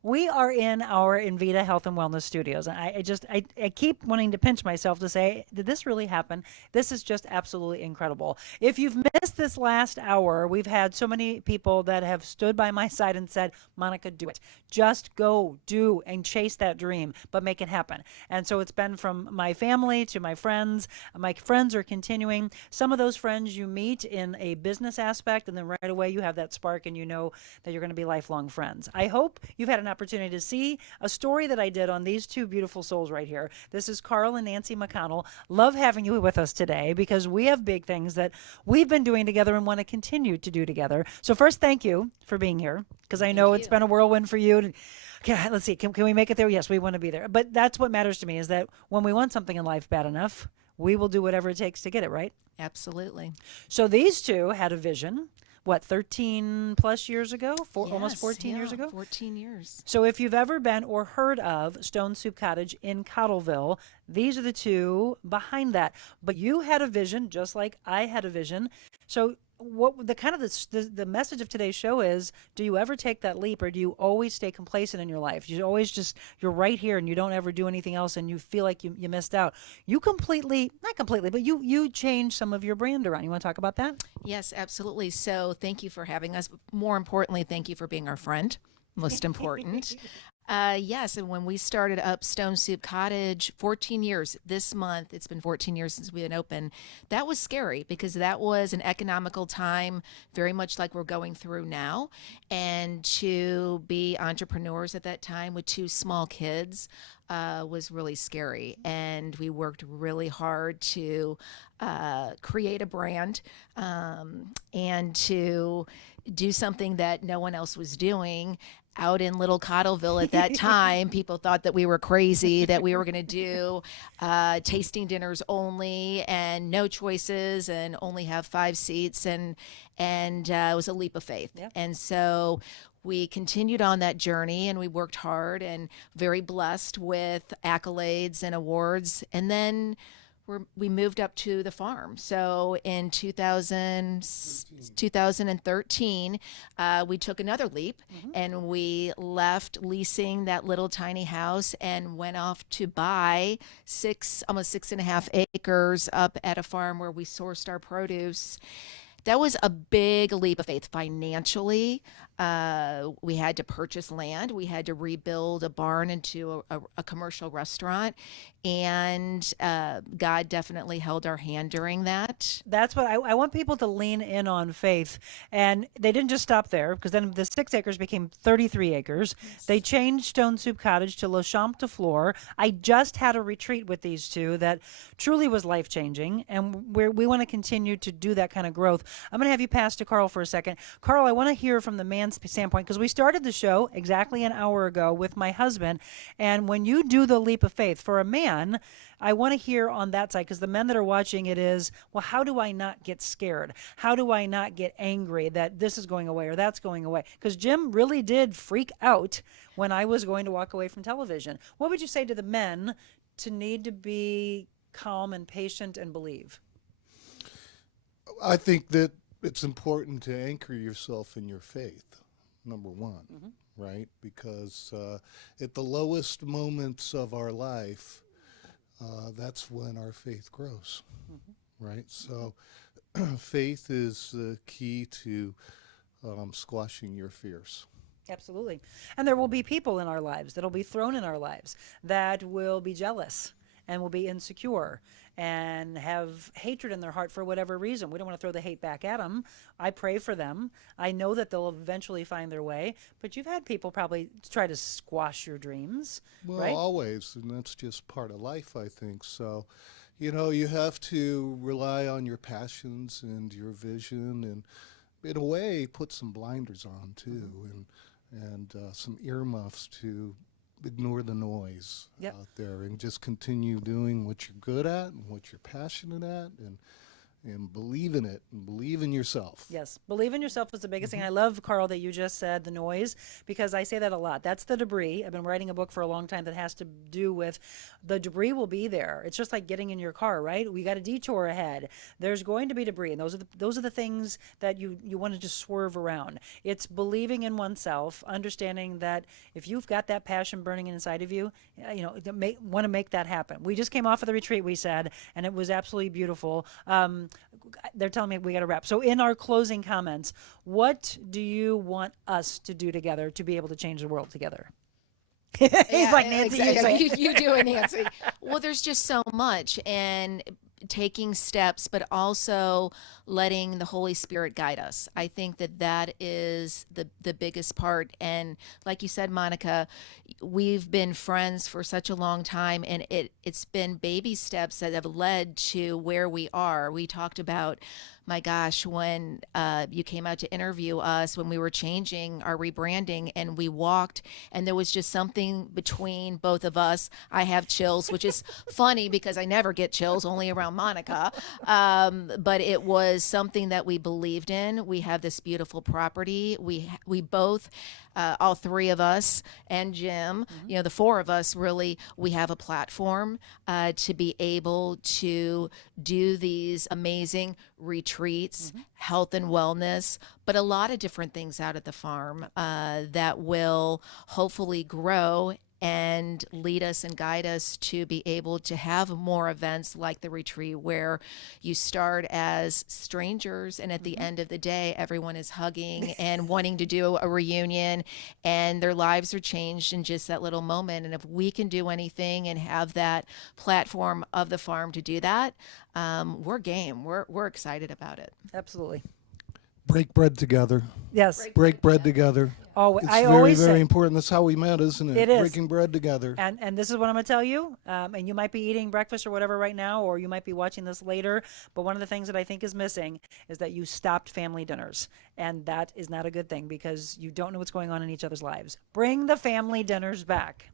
we are in our Envita Health and Wellness studios. And I keep wanting to pinch myself to say, did this really happen? This is just absolutely incredible. If you've missed this last hour, we've had so many people that have stood by my side and said, Monica, do it. Just go, do, and chase that dream, but make it happen. And so it's been from my family to my friends. My friends are continuing. Some of those friends you meet in a business aspect, and then right away you have that spark and you know that you're going to be lifelong friends. I hope you've had an opportunity to see a story that I did on these two beautiful souls right here. This is Carl and Nancy McConnell. Love having you with us today because we have big things that we've been doing together and want to continue to do together. So first, thank you for being here because I know it's been a whirlwind for you. Okay, let's see. Can we make it there? Yes, we want to be there. But that's what matters to me is that when we want something in life bad enough, we will do whatever it takes to get it, right? Absolutely. So these two had a vision. What, 13 plus years ago? Almost 14 years ago? 14 years. So if you've ever been or heard of Stone Soup Cottage in Cottleville, these are the two behind that. But you had a vision, just like I had a vision. So what the message of today's show is, do you ever take that leap or do you always stay complacent in your life? You always you're right here and you don't ever do anything else and you feel like you missed out. You not completely, but you changed some of your brand around. You want to talk about that? Yes, absolutely. So thank you for having us. More importantly, thank you for being our friend. Most important. Yes, and when we started up Stone Soup Cottage 14 years, this month, it's been 14 years since we've been open, that was scary because that was an economical time, very much like we're going through now. And to be entrepreneurs at that time with two small kids was really scary. And we worked really hard to create a brand and to do something that no one else was doing. Out in Little Cottleville at that time, people thought that we were crazy, that we were going to do tasting dinners only and no choices and only have 5 seats. And it was a leap of faith. Yeah. And so we continued on that journey and we worked hard and very blessed with accolades and awards. And then we moved up to the farm. So in 2013, we took another leap and we left leasing that little tiny house and went off to buy almost 6.5 acres up at a farm where we sourced our produce. That was a big leap of faith financially, We had to purchase land. We had to rebuild a barn into a commercial restaurant. And God definitely held our hand during that. That's what I want people to lean in on faith. And they didn't just stop there, because then the 6 acres became 33 acres. Yes. They changed Stone Soup Cottage to Le Champ de Flore. I just had a retreat with these two that truly was life-changing, and we want to continue to do that kind of growth. I'm going to have you pass to Carl for a second. Carl, I want to hear from the man's standpoint, because we started the show exactly an hour ago with my husband, and when you do the leap of faith for a man, I want to hear on that side, because the men that are watching it is, well, how do I not get scared? How do I not get angry that this is going away or that's going away? Because Jim really did freak out when I was going to walk away from television. What would you say to the men to need to be calm and patient and believe? I think that it's important to anchor yourself in your faith, number one, right? Because at the lowest moments of our life, that's when our faith grows, right? So faith is the key to squashing your fears. Absolutely. And there will be people in our lives that will be thrown in our lives that will be jealous and will be insecure and have hatred in their heart for whatever reason. We don't want to throw the hate back at them. I pray for them. I know that they'll eventually find their way. But you've had people probably try to squash your dreams, well, right? Always, and that's just part of life, I think. So, you know, you have to rely on your passions and your vision, and in a way, put some blinders on too, and some earmuffs to ignore the noise out there, and just continue doing what you're good at and what you're passionate at, and believe in it and believe in yourself. Yes, believe in yourself is the biggest thing. I love, Carl, that you just said the noise, because I say that a lot. That's the debris. I've been writing a book for a long time that has to do with the debris will be there. It's just like getting in your car, right? We got a detour ahead. There's going to be debris, and those are the things that you want to just swerve around. It's believing in oneself, understanding that if you've got that passion burning inside of you, you know, want to make that happen. We just came off of the retreat, we said, and it was absolutely beautiful. They're telling me we got to wrap. So in our closing comments, what do you want us to do together to be able to change the world together? He's like, Nancy, exactly. You do it, Nancy. Well, there's just so much, and taking steps, but also letting the Holy Spirit guide us. I think that is the biggest part. And like you said, Monica, we've been friends for such a long time, and it's been baby steps that have led to where we are. We talked about, my gosh, when you came out to interview us, when we were changing our rebranding, and we walked, and there was just something between both of us. I have chills, which is funny because I never get chills, only around Monica. But it was something that we believed in. We have this beautiful property. We both, all three of us and Jim, you know, the four of us, really, we have a platform to be able to do these amazing retreats, health and wellness, but a lot of different things out at the farm that will hopefully grow and lead us and guide us to be able to have more events like the retreat, where you start as strangers and at the end of the day everyone is hugging and wanting to do a reunion, and their lives are changed in just that little moment. And if we can do anything and have that platform of the farm to do that, we're game. We're excited about it. Absolutely. Break bread together. Yes. Break bread together. Oh, it's I very, always very say, important. That's how we met, isn't it? It is. Breaking bread together. And this is what I'm going to tell you. And you might be eating breakfast or whatever right now, or you might be watching this later. But one of the things that I think is missing is that you stopped family dinners. And that is not a good thing, because you don't know what's going on in each other's lives. Bring the family dinners back.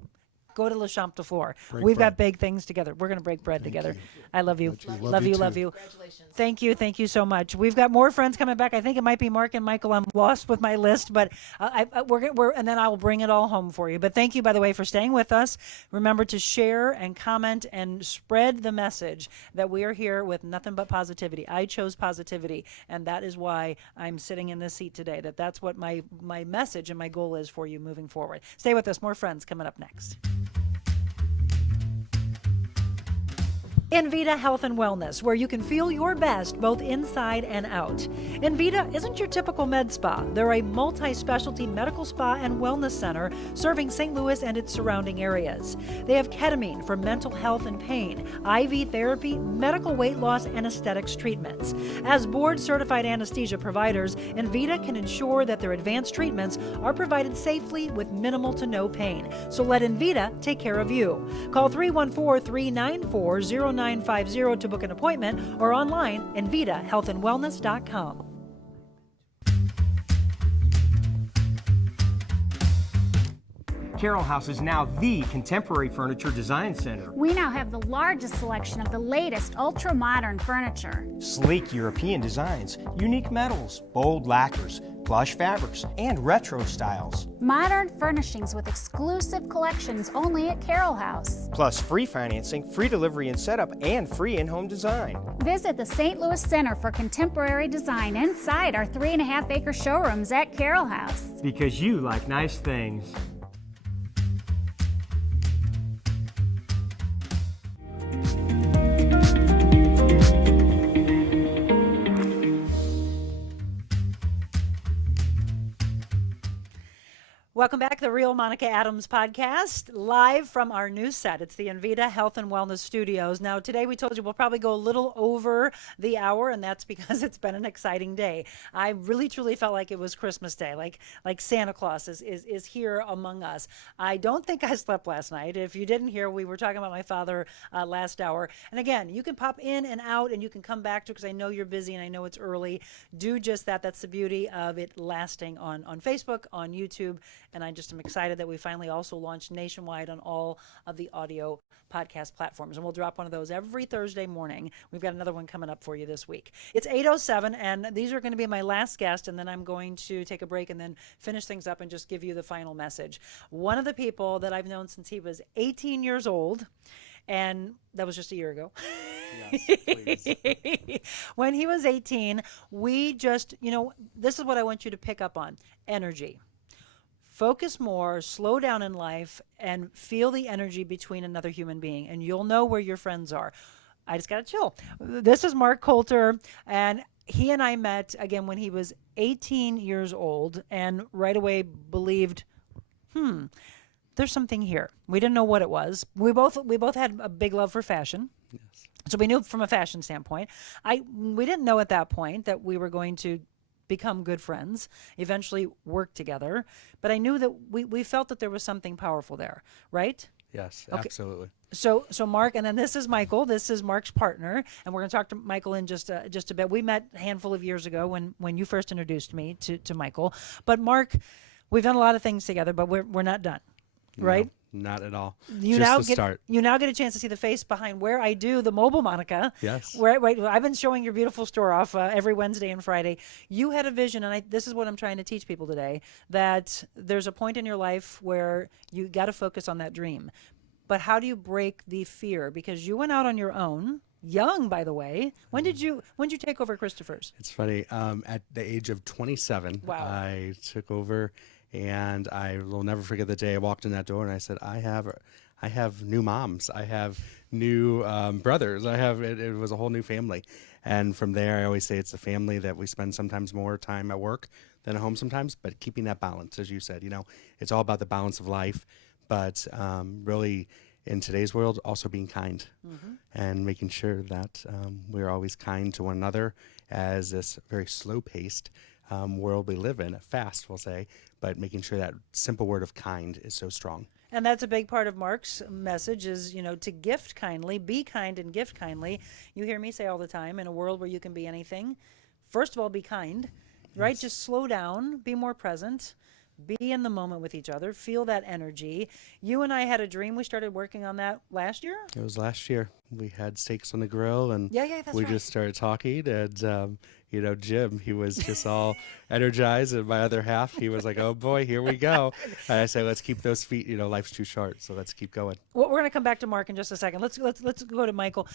Go to Le Champ de Flore. We've got big things together. We're going to break bread together. I love you. Love you. Congratulations. Thank you. Thank you so much. We've got more friends coming back. I think it might be Mark and Michael. I'm lost with my list, but we're and then I will bring it all home for you. But thank you, by the way, for staying with us. Remember to share and comment and spread the message that we are here with nothing but positivity. I chose positivity, and that is why I'm sitting in this seat today. That's what my message and my goal is for you moving forward. Stay with us. More friends coming up next. Envita Health and Wellness, where you can feel your best both inside and out. Envita isn't your typical med spa. They're a multi-specialty medical spa and wellness center serving St. Louis and its surrounding areas. They have ketamine for mental health and pain, IV therapy, medical weight loss, and aesthetics treatments. As board-certified anesthesia providers, Envita can ensure that their advanced treatments are provided safely with minimal to no pain. So let Envita take care of you. Call 314-394-0950 to book an appointment or online envitahealthandwellness.com. Carroll House is now the contemporary furniture design center. We now have the largest selection of the latest ultra-modern furniture. Sleek European designs, unique metals, bold lacquers, plush fabrics, and retro styles. Modern furnishings with exclusive collections only at Carroll House. Plus free financing, free delivery and setup, and free in-home design. Visit the St. Louis Center for Contemporary Design inside our 3.5-acre showrooms at Carroll House. Because you like nice things. Welcome back to the Real Monica Adams podcast, live from our new set. It's the Envita Health and Wellness Studios. Now, today we told you we'll probably go a little over the hour, and that's because it's been an exciting day. I really, truly felt like it was Christmas Day, like Santa Claus is here among us. I don't think I slept last night. If you didn't hear, we were talking about my father last hour. And again, you can pop in and out, and you can come back to it because I know you're busy and I know it's early. Do just that. That's the beauty of it lasting on Facebook, on YouTube. And I just am excited that we finally also launched nationwide on all of the audio podcast platforms. And we'll drop one of those every Thursday morning. We've got another one coming up for you this week. It's 8:07, and these are going to be my last guest, and then I'm going to take a break and then finish things up and just give you the final message. One of the people that I've known since he was 18 years old, and that was just a year ago. Yes, please. When he was 18, we just, this is what I want you to pick up on: energy. Focus more, slow down in life, and feel the energy between another human being, and you'll know where your friends are. I just got to chill. This is Mark Coulter, and he and I met, again, when he was 18 years old, and right away believed, there's something here. We didn't know what it was. We both had a big love for fashion. Yes. So we knew from a fashion standpoint. We didn't know at that point that we were going to become good friends, eventually work together. But I knew that we felt that there was something powerful there, right? Yes, okay. Absolutely. So Mark, and then this is Michael. This is Mark's partner, and we're going to talk to Michael in just a bit. We met a handful of years ago when you first introduced me to Michael. But Mark, we've done a lot of things together, but we're not done, right? No, not at all. You Just the start. You now get a chance to see the face behind where I do the mobile Monica. Yes. Where I've been showing your beautiful store off every Wednesday and Friday. You had a vision, and this is what I'm trying to teach people today, that there's a point in your life where you got to focus on that dream. But how do you break the fear? Because you went out on your own, young, by the way. When did you take over Christopher's? It's funny. At the age of 27, wow. I took over. And I will never forget the day I walked in that door and I said, I have new moms. I have new brothers. It was a whole new family. And from there, I always say it's a family that we spend sometimes more time at work than at home sometimes, but keeping that balance, as you said, it's all about the balance of life, but really in today's world, also being kind and making sure that we're always kind to one another as this very slow-paced world we live in, fast, we'll say, but making sure that simple word of kind is so strong. And that's a big part of Mark's message is, to gift kindly, be kind and gift kindly. You hear me say all the time, in a world where you can be anything, first of all, be kind, right? Yes. Just slow down, be more present, be in the moment with each other, feel that energy. You and I had a dream. We started working on that last year. It was last year. We had steaks on the grill and that's we right. just started talking and Jim, he was just all energized, and my other half, he was like, oh boy, here we go. And I said, let's keep those feet, life's too short, so let's keep going. Well, we're going to come back to Mark in just a second. Let's go to Michael.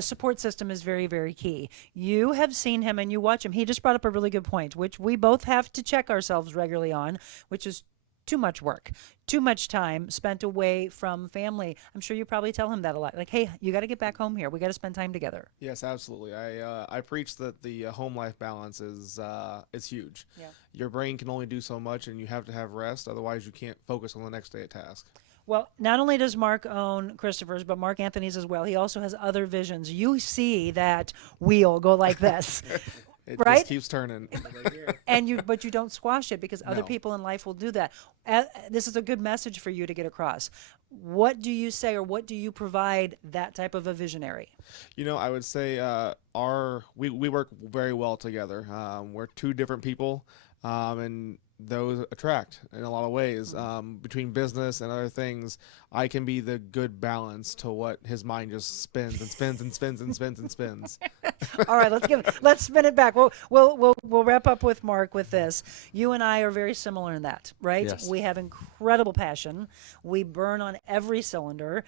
Support system is very, very key. You have seen him and you watch him. He just brought up a really good point, which we both have to check ourselves regularly on, which is too much work, too much time spent away from family. I'm sure you probably tell him that a lot. Like, hey, you got to get back home here. We got to spend time together. Yes, absolutely. I preach that the home life balance is huge. Yeah. Your brain can only do so much, and you have to have rest. Otherwise, you can't focus on the next day at task. Well, not only does Mark own Christopher's, but Mark Anthony's as well. He also has other visions. You see that wheel go like this. It right? just keeps turning. But you don't squash it because other No. people in life will do that. This is a good message for you to get across. What do you say, or what do you provide that type of a visionary? You know, I would say we work very well together. We're two different people, and those attract in a lot of ways. Between business and other things, I can be the good balance to what his mind just spins and spins and spins and spins and spins. All right, let's spin it back. We'll wrap up with Mark with this. You and I are very similar in that, right? Yes. We have incredible passion. We burn on every cylinder.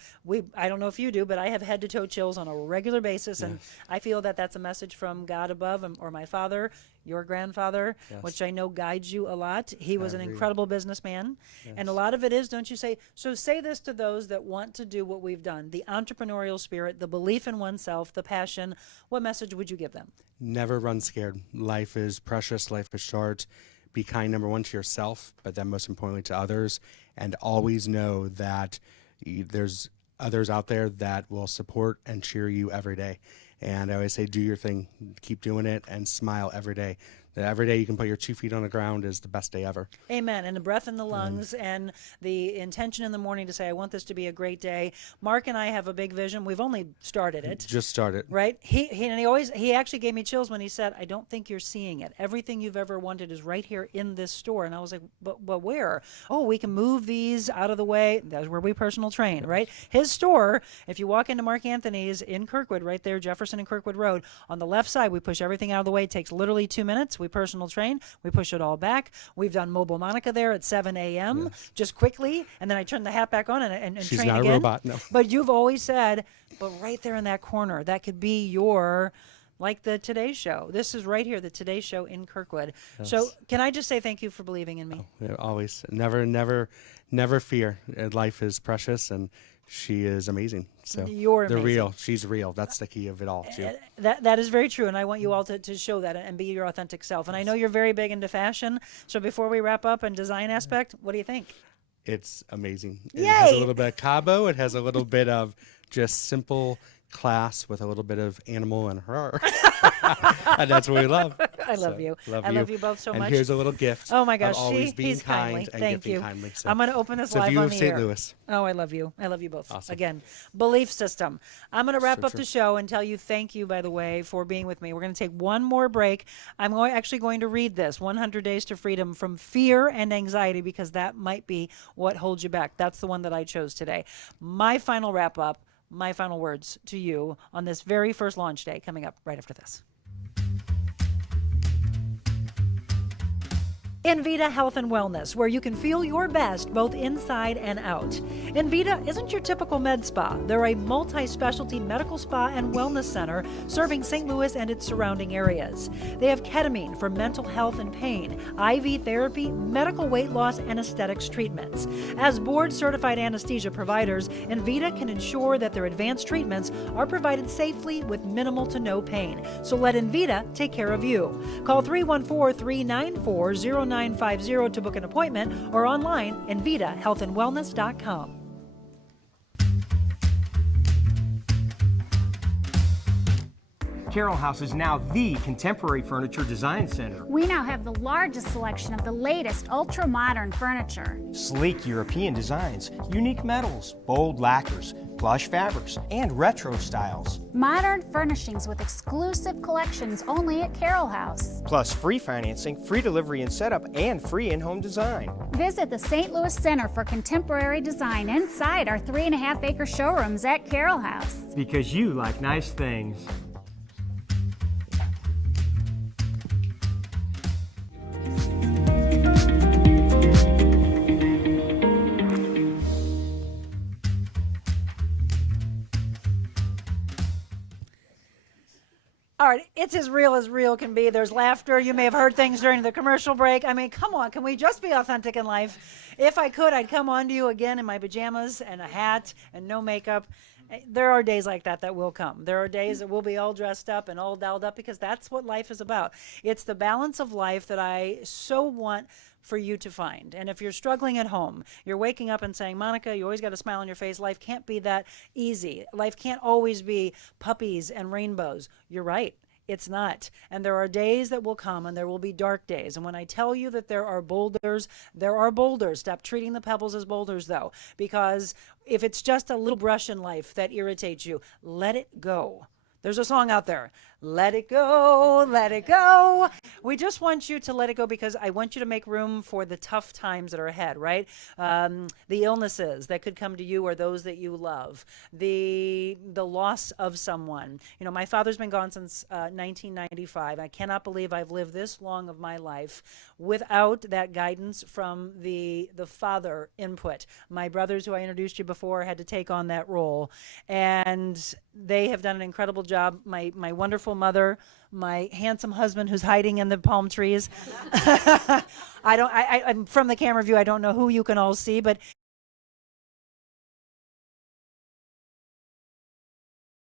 I don't know if you do, but I have head to toe chills on a regular basis, and I feel that that's a message from God above, or my father, your grandfather, Yes. which I know guides you a lot. He was an Every- incredible businessman, and a lot of it is, don't you say? So say this to those that want to do what we've done: the entrepreneurial spirit, the belief in oneself, the passion. What message would you give them? Never run scared. Life is precious. Life is short. Be kind, number one, to yourself, but then most importantly to others. And always know that there's others out there that will support and cheer you every day. And I always say, do your thing. Keep doing it and smile every day. That every day you can put your 2 feet on the ground is the best day ever. Amen. And the breath in the lungs and the intention in the morning to say, I want this to be a great day. Mark and I have a big vision. We've only started it. Just start it. Right? He actually gave me chills when he said, I don't think you're seeing it. Everything you've ever wanted is right here in this store. And I was like, but where? Oh, we can move these out of the way. That's where we personal train, right? His store, if you walk into Mark Anthony's in Kirkwood, right there, Jefferson and Kirkwood Road, on the left side, we push everything out of the way. It takes literally 2 minutes. We personal train. We push it all back. We've done Mobile Monica there at 7 a.m. just quickly, and then I turn the hat back on and She's train not again. a robot, no. But you've always said, but right there in that corner, that could be your, like the Today Show. This is right here, the Today Show in Kirkwood. So Yes. can I just say thank you for believing in me? Yeah, always. Never fear. Life is precious, and she is amazing. So You're they're amazing. real. She's real. That's the key of it all, too. That is very true, and I want you all to show that and be your authentic self. And I know you're very big into fashion, so before we wrap up and design aspect, what do you think? It's amazing. It has a Yay! little bit of Cabo. It has a little bit of just simple class with a little bit of animal and her. And that's what we love. I love So, you. Love I love you both so and much. here's a little gift. Oh my of gosh, always being he's kind kindly. and Thank gifting you. kindly. So I'm going to open this it's a live view on of the St. air. Louis. Oh, I love you. I love you both. Awesome. Again, belief system. I'm going to wrap So up true. the show and tell you thank you, by the way, for being with me. We're going to take one more break. I'm actually going to read this, 100 Days to Freedom from Fear and Anxiety, because that might be what holds you back. That's the one that I chose today. My final wrap up, my final words to you on this very first launch day coming up right after this. Envita Health and Wellness, where you can feel your best both inside and out. Envita isn't your typical med spa. They're a multi-specialty medical spa and wellness center serving St. Louis and its surrounding areas. They have ketamine for mental health and pain, IV therapy, medical weight loss, and aesthetics treatments. As board-certified anesthesia providers, Envita can ensure that their advanced treatments are provided safely with minimal to no pain. So let Envita take care of you. Call 314-394-0950 to book an appointment or online envitahealthandwellness.com. Carroll House is now the contemporary furniture design center. We now have the largest selection of the latest ultra-modern furniture. Sleek European designs, unique metals, bold lacquers, plush fabrics, and retro styles. Modern furnishings with exclusive collections only at Carroll House. Plus free financing, free delivery and setup, and free in-home design. Visit the St. Louis Center for Contemporary Design inside our 3.5-acre showrooms at Carroll House. Because you like nice things. All part, it's as real can be. There's laughter. You may have heard things during the commercial break. I mean, come on, can we just be authentic in life? If I could, I'd come on to you again in my pajamas and a hat and no makeup. There are days like that will come. There are days that we'll be all dressed up and all dolled up, because that's what life is about. It's the balance of life that I so want for you to find. And if you're struggling at home, you're waking up and saying, Monica, you always got a smile on your face. Life can't be that easy. Life can't always be puppies and rainbows. You're right. It's not. And there are days that will come, and there will be dark days. And when I tell you that there are boulders, there are boulders. Stop treating the pebbles as boulders, though, because if it's just a little brush in life that irritates you, let it go. There's a song out there, let it go, let it go. We just want you to let it go, because I want you to make room for the tough times that are ahead, right? The illnesses that could come to you or those that you love, the loss of someone. You know, my father's been gone since 1995. I cannot believe I've lived this long of my life without that guidance from the father input. My brothers, who I introduced you before, had to take on that role, and they have done an incredible job. My wonderful mother, my handsome husband who's hiding in the palm trees. I'm from the camera view, I don't know who you can all see, but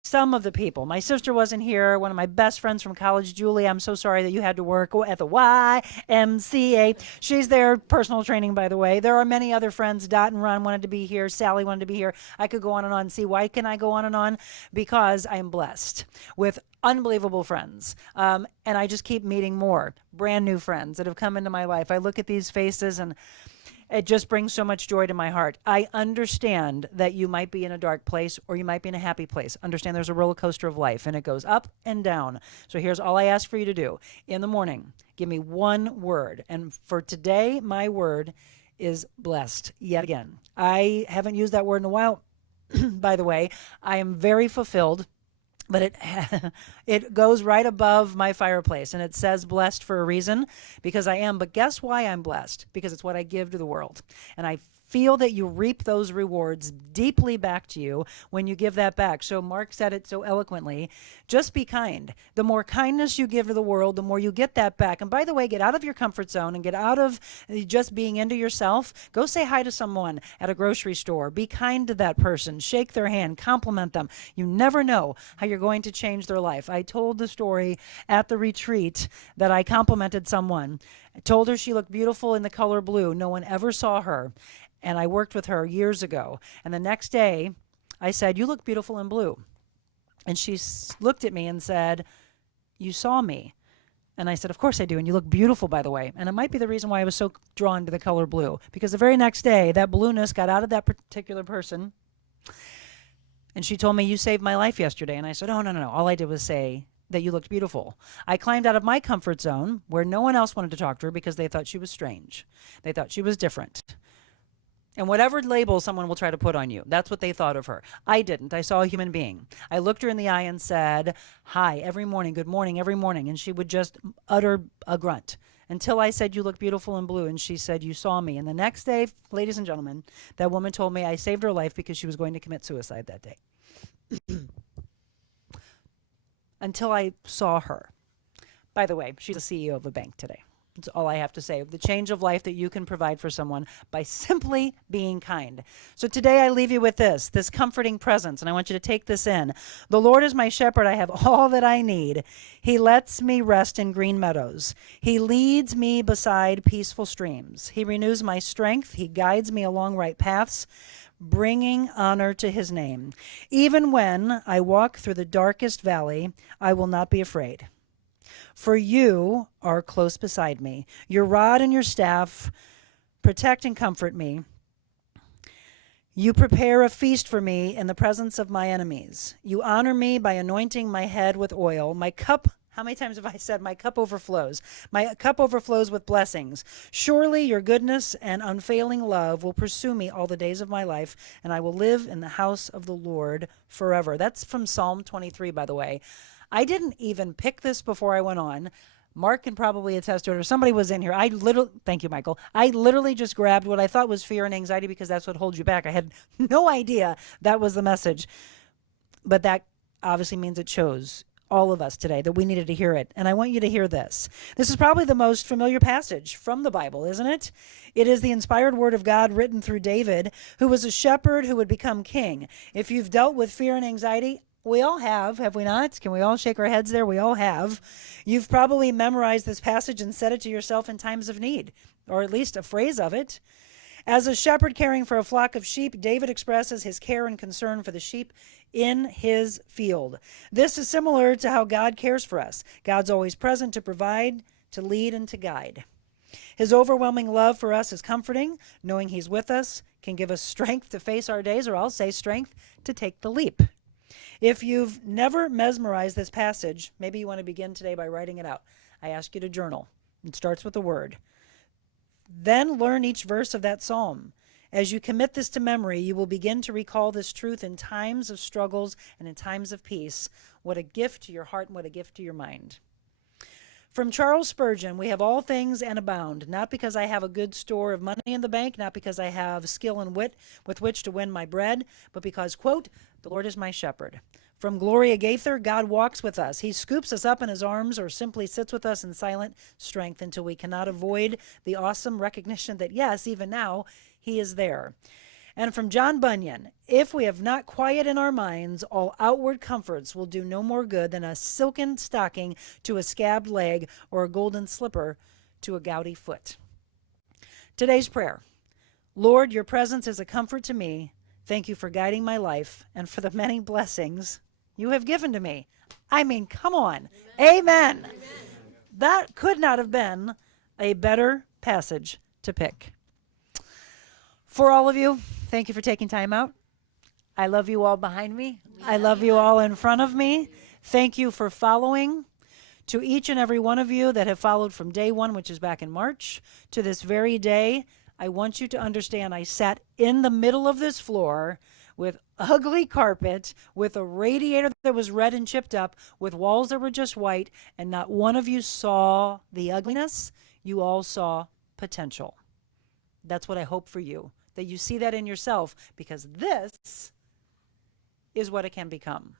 some of the people. My sister wasn't here. One of my best friends from college, Julie, I'm so sorry that you had to work at the YMCA. She's there, personal training, by the way. There are many other friends. Dot and Ron wanted to be here. Sally wanted to be here. I could go on and on. See, why can I go on and on? Because I am blessed with unbelievable friends. And I just keep meeting more brand new friends that have come into my life. I look at these faces and it just brings so much joy to my heart. I understand that you might be in a dark place or you might be in a happy place. Understand there's a roller coaster of life and it goes up and down. So here's all I ask for you to do. In the morning, give me one word. And for today, my word is blessed yet again. I haven't used that word in a while. By the way, I am very fulfilled. But it goes right above my fireplace, and it says blessed for a reason, because I am. But guess why I'm blessed? Because it's what I give to the world. And I feel that you reap those rewards deeply back to you when you give that back. So Mark said it so eloquently, just be kind. The more kindness you give to the world, the more you get that back. And by the way, get out of your comfort zone and get out of just being into yourself. Go say hi to someone at a grocery store. Be kind to that person. Shake their hand. Compliment them. You never know how you're going to change their life. I told the story at the retreat that I complimented someone. I told her she looked beautiful in the color blue. No one ever saw her. And I worked with her years ago. And the next day, I said, you look beautiful in blue. And she looked at me and said, you saw me. And I said, of course I do. And you look beautiful, by the way. And it might be the reason why I was so drawn to the color blue. Because the very next day, that blueness got out of that particular person. And she told me, you saved my life yesterday. And I said, oh, no. All I did was say that you looked beautiful. I climbed out of my comfort zone where no one else wanted to talk to her because they thought she was strange. They thought she was different. And whatever label someone will try to put on you, that's what they thought of her. I didn't. I saw a human being. I looked her in the eye and said, hi, every morning, good morning, every morning. And she would just utter a grunt until I said, you look beautiful in blue. And she said, you saw me. And the next day, ladies and gentlemen, that woman told me I saved her life because she was going to commit suicide that day. Until I saw her. By the way, she's the CEO of a bank today. That's all I have to say. The change of life that you can provide for someone by simply being kind. So today I leave you with this comforting presence, and I want you to take this in. The Lord is my shepherd. I have all that I need. He lets me rest in green meadows. He leads me beside peaceful streams. He renews my strength. He guides me along right paths, bringing honor to his name. Even when I walk through the darkest valley, I will not be afraid. For you are close beside me. Your rod and your staff protect and comfort me. You prepare a feast for me in the presence of my enemies. You honor me by anointing my head with oil. My cup, how many times have I said my cup overflows? My cup overflows with blessings. Surely your goodness and unfailing love will pursue me all the days of my life, and I will live in the house of the Lord forever. That's from Psalm 23, by the way. I didn't even pick this before I went on. Mark can probably attest to it, or somebody was in here. Thank you, Michael. I literally just grabbed what I thought was fear and anxiety because that's what holds you back. I had no idea that was the message. But that obviously means it shows all of us today, that we needed to hear it. And I want you to hear this. This is probably the most familiar passage from the Bible, isn't it? It is the inspired word of God written through David, who was a shepherd who would become king. If you've dealt with fear and anxiety, we all have we not? Can we all shake our heads there? We all have. You've probably memorized this passage and said it to yourself in times of need, or at least a phrase of it. As a shepherd caring for a flock of sheep, David expresses his care and concern for the sheep in his field. This is similar to how God cares for us. God's always present to provide, to lead, and to guide. His overwhelming love for us is comforting. Knowing he's with us can give us strength to face our days, or I'll say strength to take the leap. If you've never mesmerized this passage, maybe you want to begin today by writing it out. I ask you to journal. It starts with a word. Then learn each verse of that psalm. As you commit this to memory, you will begin to recall this truth in times of struggles and in times of peace. What a gift to your heart and what a gift to your mind. From Charles Spurgeon, we have all things and abound, not because I have a good store of money in the bank, not because I have skill and wit with which to win my bread, but because, quote, the Lord is my shepherd. From Gloria Gaither, God walks with us. He scoops us up in his arms or simply sits with us in silent strength until we cannot avoid the awesome recognition that, yes, even now, he is there. And from John Bunyan, if we have not quiet in our minds, all outward comforts will do no more good than a silken stocking to a scabbed leg or a golden slipper to a gouty foot. Today's prayer. Lord, your presence is a comfort to me. Thank you for guiding my life and for the many blessings you have given to me. I mean, come on. Amen. Amen. That could not have been a better passage to pick. For all of you, thank you for taking time out. I love you all behind me. I love you all in front of me. Thank you for following. To each and every one of you that have followed from day one, which is back in March, to this very day, I want you to understand I sat in the middle of this floor with ugly carpet, with a radiator that was red and chipped up, with walls that were just white, and not one of you saw the ugliness. You all saw potential. That's what I hope for you, that you see that in yourself, because this is what it can become.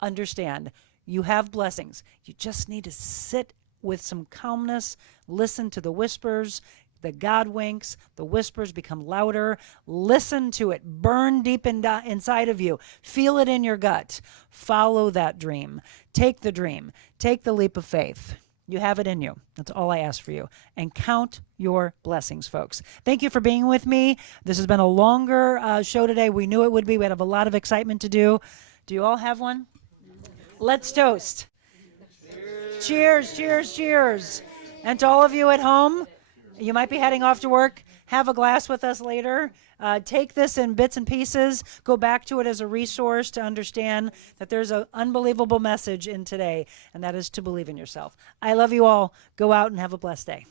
Understand, you have blessings. You just need to sit with some calmness, listen to the whispers. The God winks, the whispers become louder. Listen to it. Burn deep inside of you. Feel it in your gut. Follow that dream. Take the dream. Take the leap of faith. You have it in you. That's all I ask for you. And count your blessings, folks. Thank you for being with me. This has been a longer show today. We knew it would be. We have a lot of excitement to do. Do you all have one? Let's toast. Cheers, cheers, cheers. And to all of you at home, you might be heading off to work. Have a glass with us later. Take this in bits and pieces. Go back to it as a resource to understand that there's an unbelievable message in today, and that is to believe in yourself. I love you all. Go out and have a blessed day.